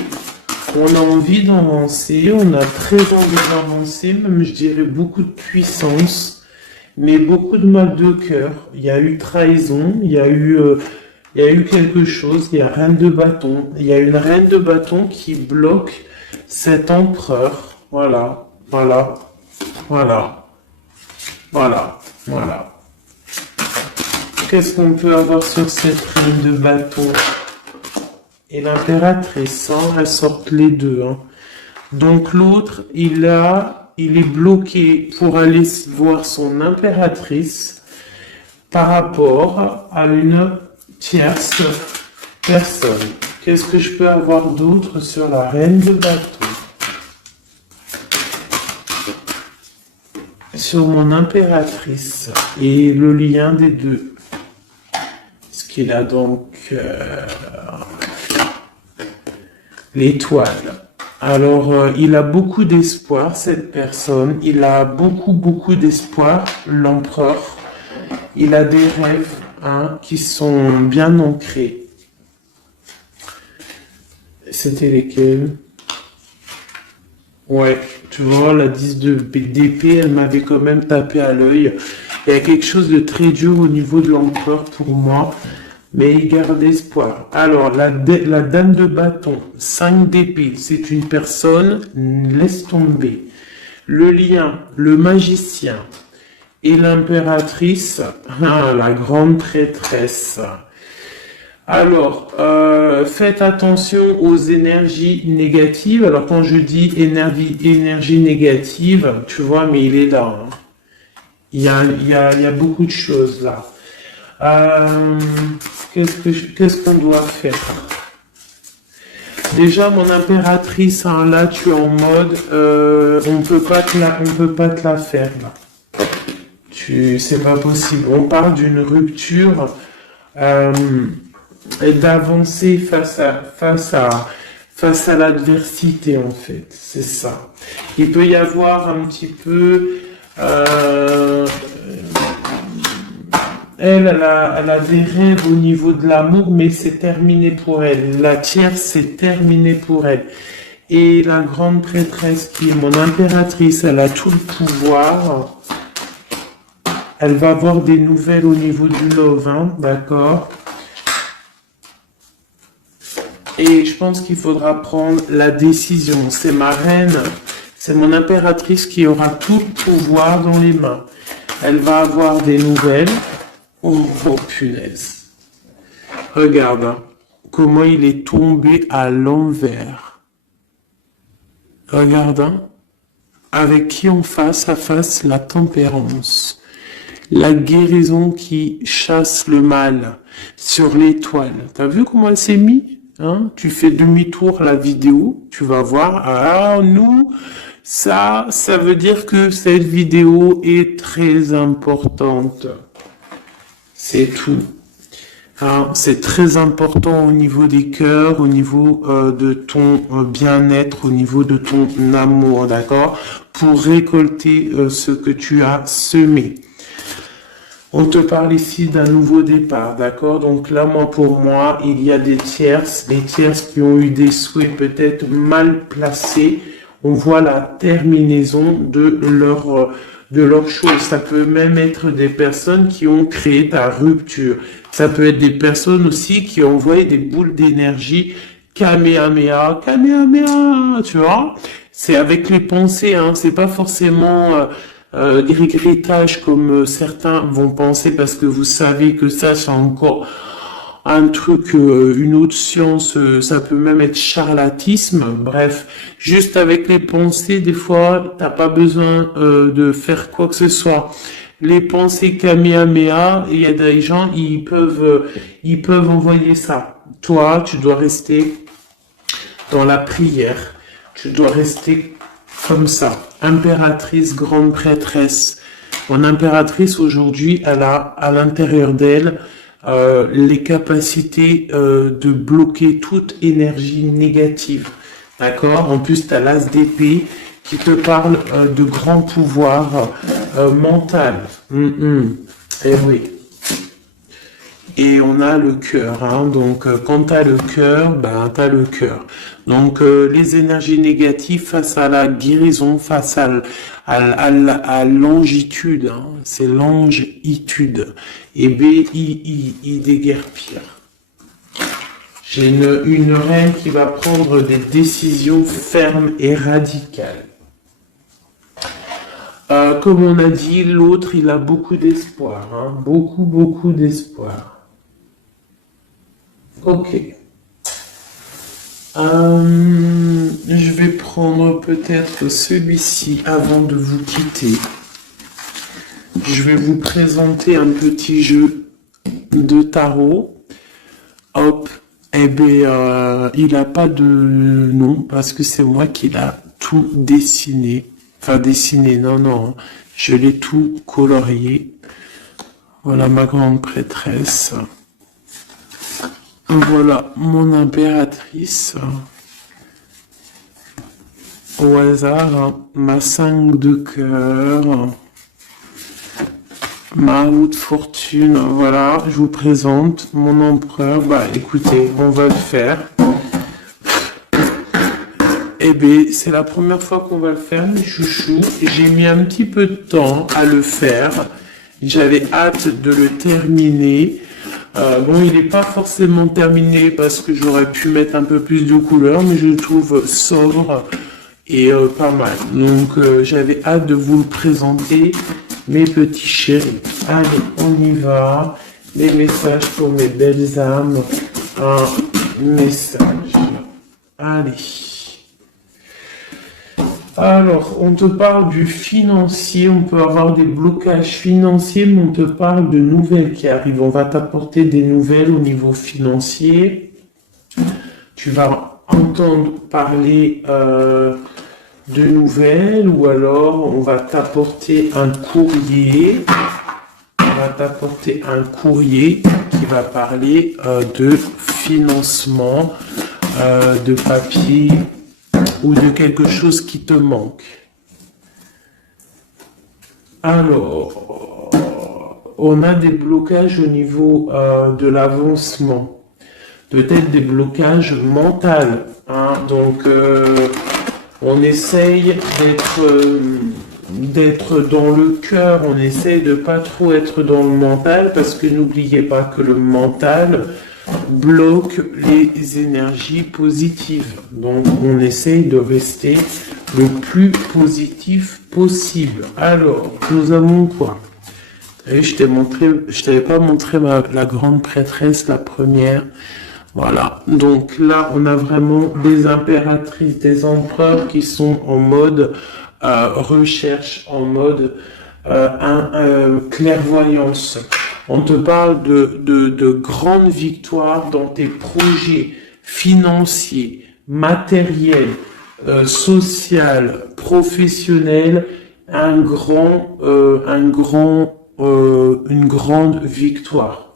On a envie d'avancer, on a très envie d'avancer, même je dirais beaucoup de puissance, mais beaucoup de mal de cœur. Il y a eu trahison, il y a eu quelque chose, il y a reine de bâton. Il y a une reine de bâton qui bloque cet empereur. Voilà, voilà, voilà, voilà, voilà. Qu'est-ce qu'on peut avoir sur cette reine de bâton? Et l'impératrice, hein, elles sortent les deux. Hein. Donc l'autre, il est bloqué pour aller voir son impératrice par rapport à une tierce personne. Qu'est-ce que je peux avoir d'autre sur la reine de bâton? Sur mon impératrice et le lien des deux. Ce qu'il a donc... l'étoile. Alors, il a beaucoup d'espoir, cette personne. Il a beaucoup d'espoir, l'empereur. Il a des rêves hein, qui sont bien ancrés. C'était lesquels? Ouais, tu vois, la 10 d'épée, elle m'avait quand même tapé à l'œil. Il y a quelque chose de très dur au niveau de l'empereur pour moi. Mais il garde espoir. Alors, la dame de bâton, 5 d'épée, c'est une personne, laisse tomber. Le lion, le magicien et l'impératrice, la grande traîtresse. Alors, faites attention aux énergies négatives. Alors, quand je dis énergie négative, tu vois, mais il est là. Hein. Il y a beaucoup de choses là. Qu'est-ce qu'on doit faire? Déjà, mon impératrice, hein, là, tu es en mode, on peut pas te la faire, là. C'est pas possible. On parle d'une rupture, et d'avancer face à l'adversité, en fait. C'est ça. Il peut y avoir un petit peu, elle a des rêves au niveau de l'amour, mais c'est terminé pour elle. La tierce, c'est terminé pour elle. Et la grande prêtresse, qui est mon impératrice, elle a tout le pouvoir. Elle va avoir des nouvelles au niveau du love, hein, d'accord? Et je pense qu'il faudra prendre la décision. C'est ma reine, c'est mon impératrice qui aura tout le pouvoir dans les mains. Elle va avoir des nouvelles. Oh, oh punaise. Regarde hein, comment il est tombé à l'envers. Regarde, hein, avec qui on face à face la tempérance. La guérison qui chasse le mal sur l'étoile. T'as vu comment elle s'est mise hein? Tu fais demi-tour la vidéo, tu vas voir. Ah, nous, ça veut dire que cette vidéo est très importante. C'est tout. Hein, c'est très important au niveau des cœurs, au niveau de ton bien-être, au niveau de ton amour, d'accord? Pour récolter ce que tu as semé. On te parle ici d'un nouveau départ, d'accord? Donc là, pour moi, il y a des tierces qui ont eu des souhaits peut-être mal placés. On voit la terminaison de leur chose. Ça peut même être des personnes qui ont créé ta rupture. Ça peut être des personnes aussi qui ont envoyé des boules d'énergie Kamehameha, Kamehameha, tu vois? C'est avec les pensées, hein. C'est pas forcément grigritage comme certains vont penser parce que vous savez que ça c'est encore un truc, une autre science, ça peut même être charlatisme. Bref, juste avec les pensées, des fois, t'as pas besoin de faire quoi que ce soit. Les pensées Kamehameha, il y a des gens, ils peuvent envoyer ça. Toi, tu dois rester dans la prière. Tu dois rester comme ça. Impératrice, grande prêtresse. Mon impératrice, aujourd'hui, elle a à l'intérieur d'elle les capacités de bloquer toute énergie négative. D'accord? En plus, tu as l'as d'épée qui te parle de grand pouvoir mental. Eh oui. Et on a le cœur, hein. Donc quand tu as le cœur, ben tu as le cœur. Donc les énergies négatives face à la guérison, face à longitude, hein. C'est longitude. Et B-I-I déguerpir. J'ai une reine qui va prendre des décisions fermes et radicales. Comme on a dit, l'autre, il a beaucoup d'espoir, hein. Beaucoup d'espoir. Ok. Je vais prendre peut-être celui-ci avant de vous quitter. Je vais vous présenter un petit jeu de tarot. Hop. Eh bien, il n'a pas de nom parce que c'est moi qui l'a tout dessiné. Enfin, dessiné, non. Je l'ai tout colorié. Voilà ma grande prêtresse. Voilà mon impératrice. Au hasard, hein, ma 5 de cœur. Ma haute fortune. Voilà, je vous présente mon empereur. Bah écoutez, on va le faire. Eh bien, c'est la première fois qu'on va le faire, mes chouchous. J'ai mis un petit peu de temps à le faire. J'avais hâte de le terminer. Bon, il n'est pas forcément terminé parce que j'aurais pu mettre un peu plus de couleurs, mais je le trouve sobre et pas mal. Donc, j'avais hâte de vous le présenter, mes petits chéris. Allez, on y va. Les messages pour mes belles âmes. Un message. Allez. Alors, on te parle du financier, on peut avoir des blocages financiers, mais on te parle de nouvelles qui arrivent. On va t'apporter des nouvelles au niveau financier. Tu vas entendre parler de nouvelles ou alors on va t'apporter un courrier. On va t'apporter un courrier qui va parler de financement, de papier, ou de quelque chose qui te manque. Alors, on a des blocages au niveau de l'avancement, peut-être des blocages mentaux, hein. Donc, on essaye d'être dans le cœur, on essaye de pas trop être dans le mental, parce que n'oubliez pas que le mental, bloque les énergies positives. Donc, on essaye de rester le plus positif possible. Alors, nous avons quoi? Et je t'avais pas montré la grande prêtresse, la première. Voilà. Donc là, on a vraiment des impératrices, des empereurs qui sont en mode recherche, en mode clairvoyance. On te parle de grandes victoires dans tes projets financiers, matériels, social, professionnel, une grande victoire.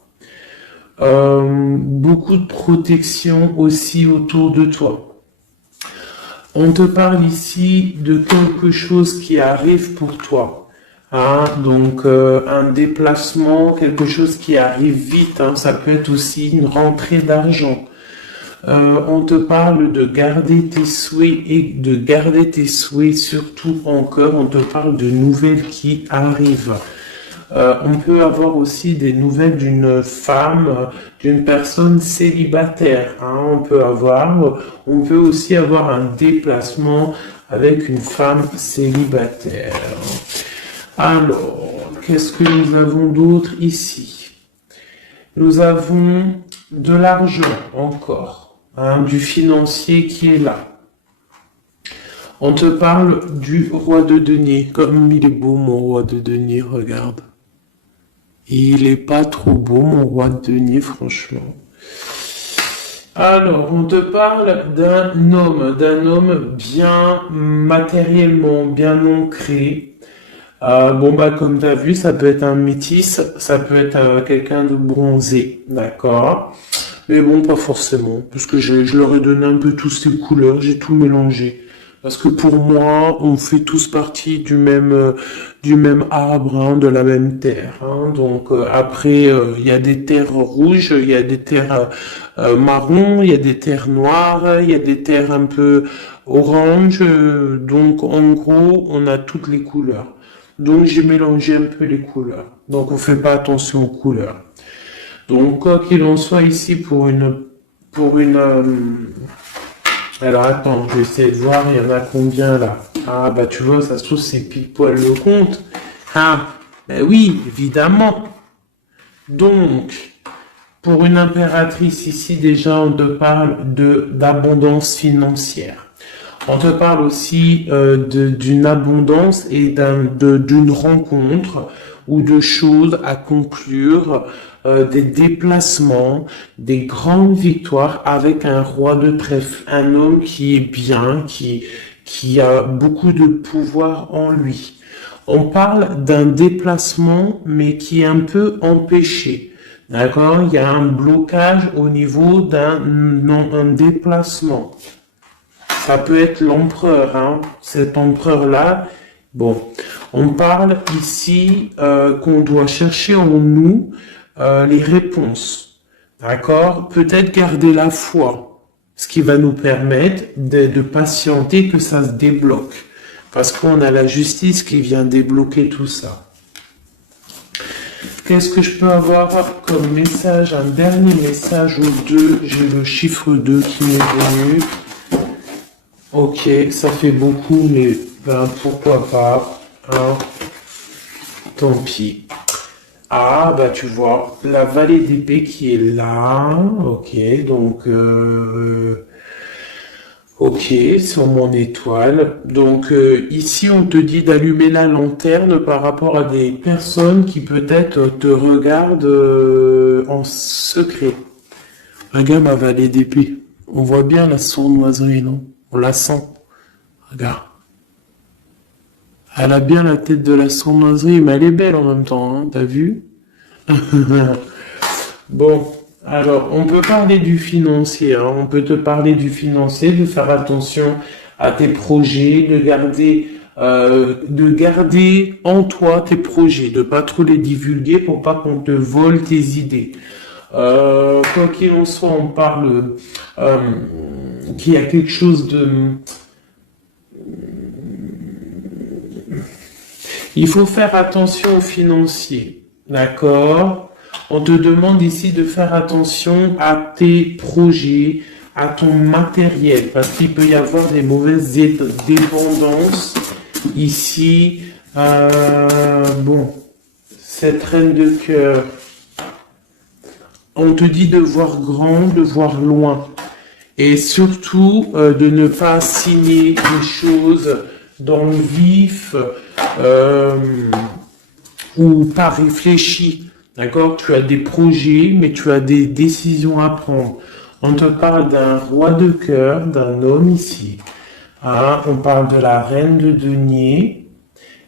Beaucoup de protection aussi autour de toi. On te parle ici de quelque chose qui arrive pour toi. Hein, donc un déplacement, quelque chose qui arrive vite. Hein, ça peut être aussi une rentrée d'argent. On te parle de garder tes souhaits et de garder tes souhaits surtout en cœur. On te parle de nouvelles qui arrivent. On peut avoir aussi des nouvelles d'une femme, d'une personne célibataire. Hein, on peut aussi avoir un déplacement avec une femme célibataire. Alors, qu'est-ce que nous avons d'autre ici? Nous avons de l'argent encore, hein, du financier qui est là. On te parle du roi de denier. Comme il est beau mon roi de denier, regarde. Il est pas trop beau mon roi de denier, franchement. Alors, on te parle d'un homme bien matériellement, bien ancré. Comme tu as vu, ça peut être un métis, ça peut être quelqu'un de bronzé, d'accord? Mais bon, pas forcément, parce que je leur ai donné un peu toutes ces couleurs, j'ai tout mélangé. Parce que pour moi, on fait tous partie du même arbre, hein, de la même terre. Hein. Donc après, il y a des terres rouges, il y a des terres marron, il y a des terres noires, il y a des terres un peu orange. Donc en gros, on a toutes les couleurs. Donc j'ai mélangé un peu les couleurs. Donc on fait pas attention aux couleurs. Donc quoi qu'il en soit ici alors attends, je vais essayer de voir, il y en a combien là? Ah bah tu vois, ça se trouve c'est pile poil le compte. Ah, ben oui, évidemment. Donc, pour une impératrice ici, déjà, on te parle d'abondance financière. On te parle aussi d'une abondance et d'une rencontre ou de choses à conclure, des déplacements, des grandes victoires avec un roi de trèfle, un homme qui est bien, qui a beaucoup de pouvoir en lui. On parle d'un déplacement, mais qui est un peu empêché. D'accord? Il y a un blocage au niveau un déplacement. Ça peut être l'empereur, hein. Cet empereur-là. Bon, on parle ici qu'on doit chercher en nous les réponses. D'accord? Peut-être garder la foi, ce qui va nous permettre de patienter que ça se débloque. Parce qu'on a la justice qui vient débloquer tout ça. Qu'est-ce que je peux avoir comme message? Un dernier message ou deux. J'ai le chiffre 2 qui m'est venu. Ok, ça fait beaucoup, mais ben, pourquoi pas, hein, tant pis. Ah, bah tu vois, la vallée d'épée qui est là, ok, donc, ok, sur mon étoile. Donc ici, on te dit d'allumer la lanterne par rapport à des personnes qui peut-être te regardent en secret. Regarde ma vallée d'épée. On voit bien la sournoiserie, non? On la sent. Regarde. Elle a bien la tête de la sournoiserie, mais elle est belle en même temps, hein, t'as vu? Bon, alors, on peut parler du financier, hein, on peut te parler du financier, de faire attention à tes projets, de garder en toi tes projets, de pas trop les divulguer pour pas qu'on te vole tes idées. Quoi qu'il en soit, on parle qu'il y a quelque chose de... Il faut faire attention aux financiers, d'accord? On te demande ici de faire attention à tes projets, à ton matériel, parce qu'il peut y avoir des mauvaises dépendances ici. Bon, cette reine de cœur, on te dit de voir grand, de voir loin. Et surtout, de ne pas signer des choses dans le vif ou pas réfléchi. D'accord? Tu as des projets, mais tu as des décisions à prendre. On te parle d'un roi de cœur, d'un homme ici. Hein? On parle de la reine de denier.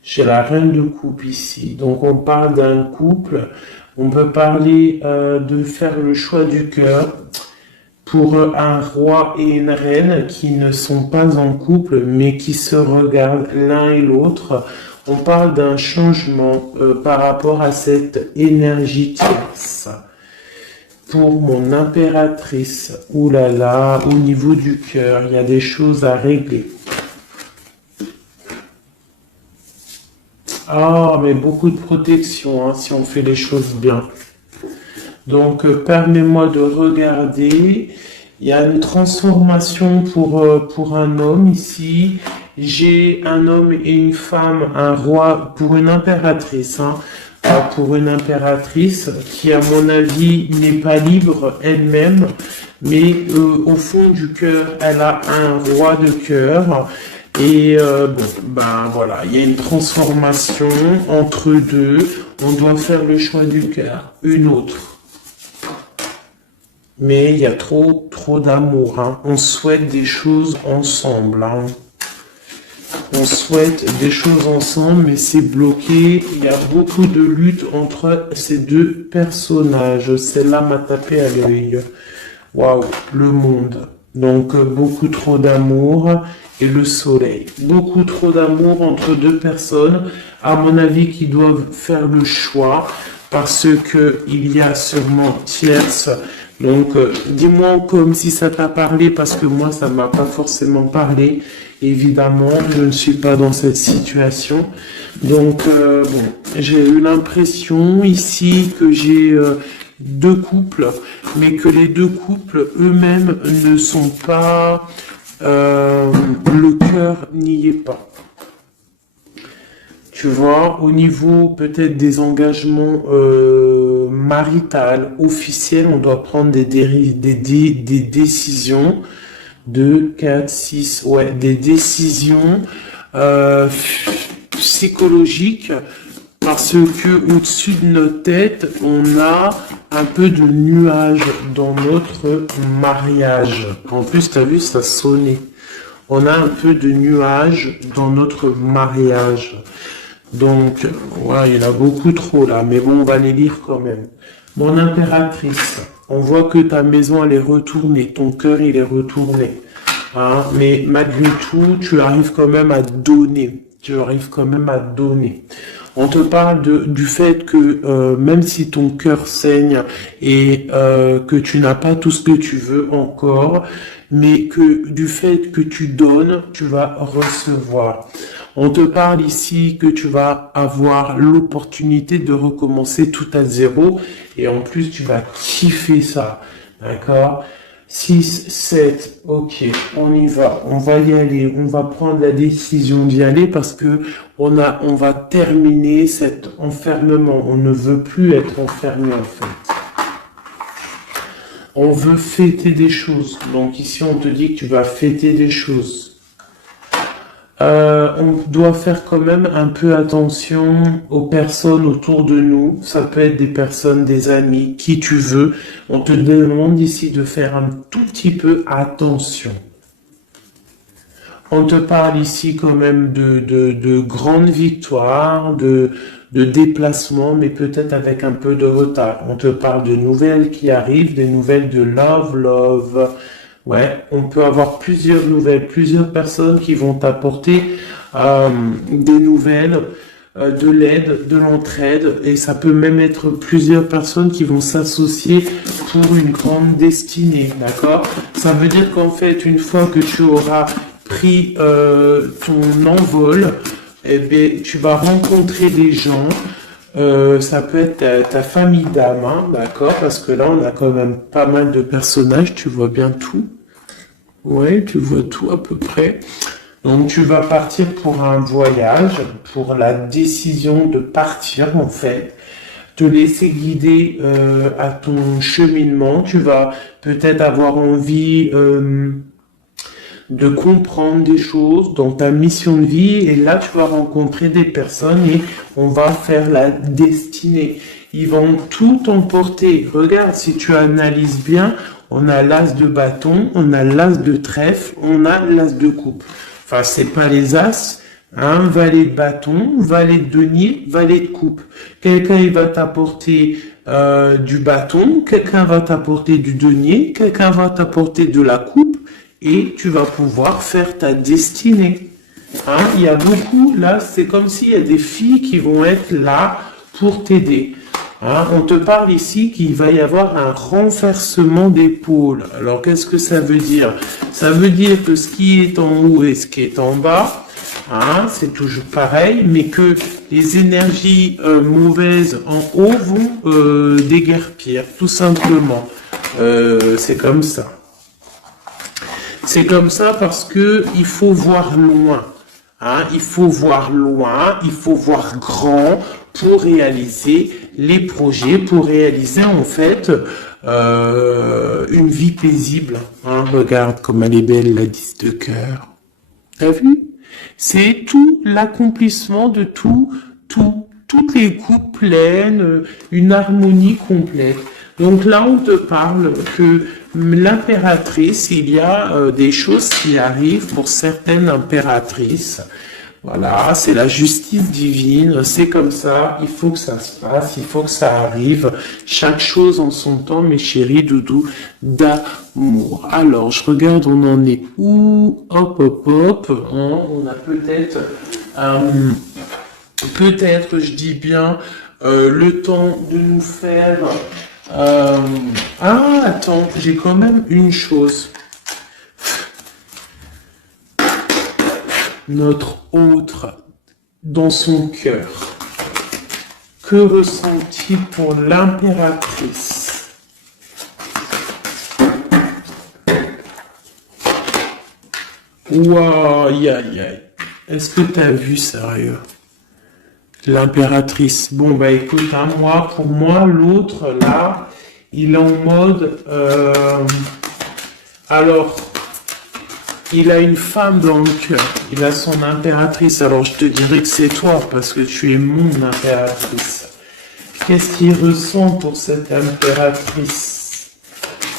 J'ai la reine de coupe ici. Donc on parle d'un couple. On peut parler de faire le choix du cœur pour un roi et une reine qui ne sont pas en couple, mais qui se regardent l'un et l'autre. On parle d'un changement par rapport à cette énergie tierce. Pour mon impératrice, oulala, au niveau du cœur, il y a des choses à régler. Ah, mais beaucoup de protection, hein, si on fait les choses bien. Donc, permets-moi de regarder. Il y a une transformation pour un homme ici. J'ai un homme et une femme, un roi pour une impératrice. Hein, pour une impératrice qui, à mon avis, n'est pas libre elle-même. Mais au fond du cœur, elle a un roi de cœur. Et bon, ben voilà, il y a une transformation entre deux. On doit faire le choix du cœur, une autre. Mais il y a trop d'amour. Hein. On souhaite des choses ensemble. Hein. On souhaite des choses ensemble, mais c'est bloqué. Il y a beaucoup de lutte entre ces deux personnages. Celle-là m'a tapé à l'œil. Waouh, le monde. Donc, beaucoup trop d'amour et le soleil. Beaucoup trop d'amour entre deux personnes, à mon avis, qui doivent faire le choix parce que il y a sûrement tierce. Donc, dis-moi comme si ça t'a parlé parce que moi, ça m'a pas forcément parlé. Évidemment, je ne suis pas dans cette situation. Donc, bon, j'ai eu l'impression ici que j'ai deux couples, mais que les deux couples eux-mêmes ne sont pas, le cœur n'y est pas. Tu vois, au niveau peut-être des engagements maritales, officiels, on doit prendre des décisions. 2, 4, 6, ouais, des décisions psychologiques parce que au-dessus de notre tête, on a un peu de nuages dans notre mariage. En plus, tu as vu, ça sonnait. On a un peu de nuages dans notre mariage. Donc, ouais, il y en a beaucoup trop là, mais bon, on va les lire quand même. Mon impératrice, on voit que ta maison, elle est retournée, ton cœur, il est retourné. Hein, mais malgré tout, tu arrives quand même à donner. Tu arrives quand même à donner. On te parle du fait que même si ton cœur saigne et que tu n'as pas tout ce que tu veux encore, mais que du fait que tu donnes, tu vas recevoir. On te parle ici que tu vas avoir l'opportunité de recommencer tout à zéro et en plus tu vas kiffer ça, d'accord? 6, 7, ok, on y va, on va y aller, on va prendre la décision d'y aller parce que on va terminer cet enfermement, on ne veut plus être enfermé en fait. On veut fêter des choses, donc ici on te dit que tu vas fêter des choses. On doit faire quand même un peu attention aux personnes autour de nous. Ça peut être des personnes, des amis, qui tu veux. On te demande ici de faire un tout petit peu attention. On te parle ici quand même de grandes victoires, de déplacements, mais peut-être avec un peu de retard. On te parle de nouvelles qui arrivent, des nouvelles de love. Ouais, on peut avoir plusieurs nouvelles, plusieurs personnes qui vont t'apporter des nouvelles, de l'aide, de l'entraide, et ça peut même être plusieurs personnes qui vont s'associer pour une grande destinée, d'accord? Ça veut dire qu'en fait, une fois que tu auras pris ton envol, eh bien, tu vas rencontrer des gens Ça peut être ta famille d'âme, hein, d'accord? Parce que là, on a quand même pas mal de personnages, tu vois bien tout. Ouais, tu vois tout à peu près. Donc tu vas partir pour un voyage, pour la décision de partir en fait, te laisser guider à ton cheminement. Tu vas peut-être avoir envie de comprendre des choses dans ta mission de vie et là tu vas rencontrer des personnes et on va faire la destinée. Ils vont tout emporter. Regarde, si tu analyses bien, on a l'as de bâton, on a l'as de trèfle, on a l'as de coupe. Enfin, c'est pas les as, hein, valet de bâton, valet de denier, valet de coupe. Quelqu'un il va t'apporter du bâton, quelqu'un va t'apporter du denier, quelqu'un va t'apporter de la coupe et tu vas pouvoir faire ta destinée. Hein, il y a beaucoup, là, c'est comme s'il y a des filles qui vont être là pour t'aider. Hein, on te parle ici qu'il va y avoir un renversement d'épaule. Alors, qu'est-ce que ça veut dire? Ça veut dire que ce qui est en haut et ce qui est en bas, hein, c'est toujours pareil, mais que les énergies mauvaises en haut vont déguerpir, tout simplement. C'est comme ça. C'est comme ça parce que il faut voir loin. Hein, il faut voir loin, il faut voir grand pour réaliser les projets, pour réaliser en fait une vie paisible. Hein, regarde comme elle est belle, la 10 de cœur. T'as vu? C'est tout l'accomplissement de toutes les coupes pleines, une harmonie complète. Donc là, on te parle que l'impératrice, il y a des choses qui arrivent pour certaines impératrices. Voilà, c'est la justice divine, c'est comme ça, il faut que ça se passe, il faut que ça arrive. Chaque chose en son temps, mes chéris doudous, d'amour. Alors, je regarde, on en est où? Hop, hop, hop. Hein, on a peut-être, je dis bien, le temps de nous faire... Ah, attends, j'ai quand même une chose. Notre autre, dans son cœur, que ressent-il pour l'impératrice? Waouh, aïe, aïe, aïe. Est-ce que t'as vu, sérieux? L'impératrice. Bon, bah écoute, hein, pour moi, l'autre, là, il est en mode... alors, il a une femme dans le cœur. Il a son impératrice. Alors, je te dirais que c'est toi, parce que tu es mon impératrice. Qu'est-ce qu'il ressent pour cette impératrice?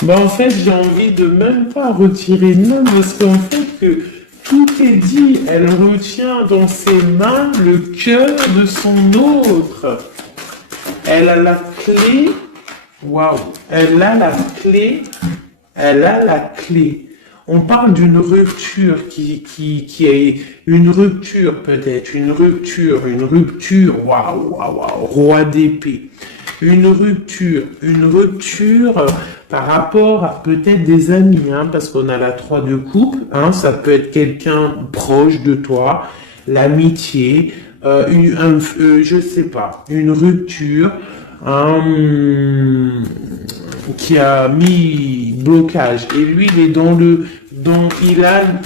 Bah, en fait, j'ai envie de même pas retirer de main, parce qu'en fait, que... tout est dit, elle retient dans ses mains le cœur de son autre. Elle a la clé, waouh, elle a la clé, elle a la clé. On parle d'une rupture qui est une rupture peut-être, une rupture, waouh, waouh, waouh, roi d'épée. Une rupture par rapport à peut-être des amis, hein, parce qu'on a la 3 de coupe, hein, ça peut être quelqu'un proche de toi, l'amitié, je sais pas, une rupture, qui a mis blocage. Et lui, il est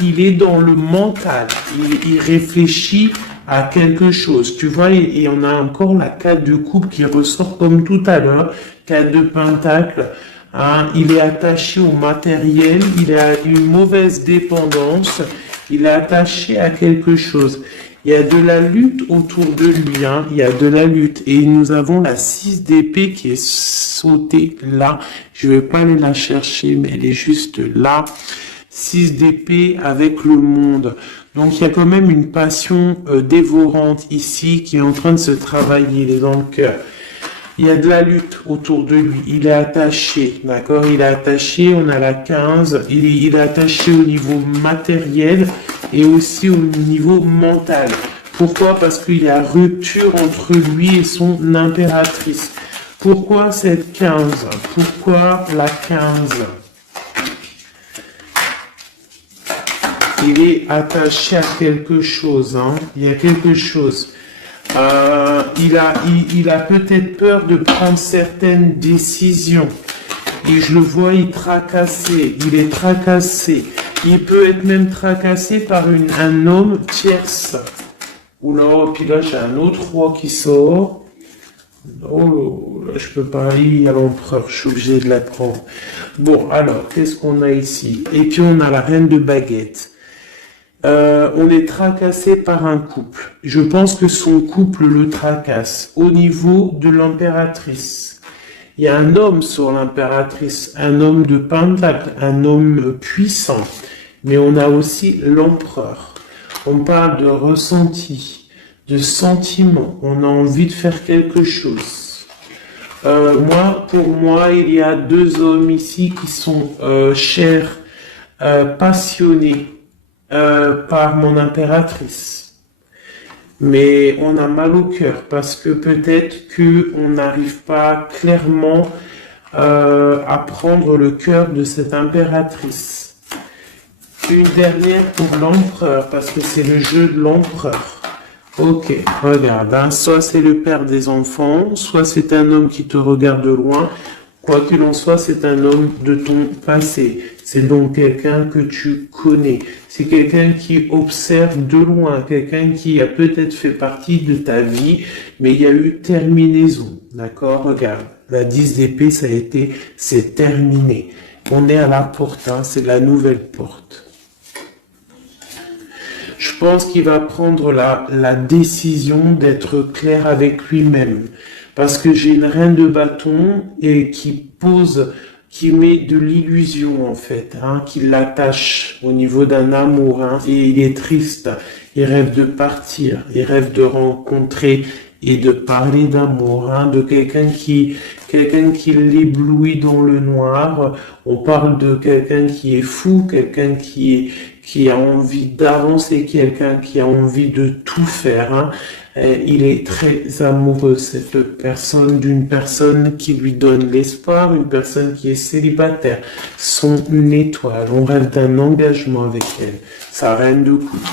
il est dans le mental. Il réfléchit à quelque chose. Tu vois, et on a encore la 4 de coupe qui ressort comme tout à l'heure. 4 de pentacle. Hein, il est attaché au matériel. Il a une mauvaise dépendance. Il est attaché à quelque chose. Il y a de la lutte autour de lui, hein. Il y a de la lutte. Et nous avons la 6 d'épée qui est sautée là. Je vais pas aller la chercher, mais elle est juste là. 6 d'épée avec le monde. Donc il y a quand même une passion dévorante ici qui est en train de se travailler, il est dans le cœur. Il y a de la lutte autour de lui. Il est attaché, d'accord? Il est attaché, on a la 15. Il est attaché au niveau matériel et aussi au niveau mental. Pourquoi? Parce qu'il y a rupture entre lui et son impératrice. Pourquoi cette 15? Pourquoi la 15? Il est attaché à quelque chose, hein? Il y a quelque chose. Il a peut-être peur de prendre certaines décisions. Et je le vois, il est tracassé. Il peut être même tracassé par un homme tierce. Oula, puis là, j'ai un autre roi qui sort. Oh, là, je peux pas aller à l'empereur, je suis obligé de la prendre. Bon, alors, qu'est-ce qu'on a ici? Et puis, on a la reine de baguette. On est tracassé par un couple. Je pense que son couple le tracasse. Au niveau de l'impératrice, il y a un homme sur l'impératrice, un homme de pentacle, un homme puissant. Mais on a aussi l'empereur. On parle de ressenti, de sentiment. On a envie de faire quelque chose. Pour moi, il y a deux hommes ici qui sont chers, passionnés par mon impératrice. Mais on a mal au cœur parce que peut-être qu'on n'arrive pas clairement à prendre le cœur de cette impératrice. Une dernière pour l'empereur, parce que c'est le jeu de l'empereur. Ok, regarde, hein, soit c'est le père des enfants, soit c'est un homme qui te regarde de loin. Quoi qu'il en soit, c'est un homme de ton passé. C'est donc quelqu'un que tu connais. C'est quelqu'un qui observe de loin, quelqu'un qui a peut-être fait partie de ta vie, mais il y a eu terminaison. D'accord? Regarde, la 10 d'épée, c'est terminé. On est à la porte, hein, c'est la nouvelle porte. Je pense qu'il va prendre la décision d'être clair avec lui-même. Parce que j'ai une reine de bâton et qui met de l'illusion en fait, hein, qui l'attache au niveau d'un amour, hein, et il est triste. Il rêve de partir, il rêve de rencontrer et de parler d'amour, hein, de quelqu'un qui l'éblouit dans le noir. On parle de quelqu'un qui est fou, quelqu'un qui a envie d'avancer, quelqu'un qui a envie de tout faire, hein. Il est très amoureux, cette personne, d'une personne qui lui donne l'espoir, une personne qui est célibataire, son étoile. On rêve d'un engagement avec elle, sa reine de coupe.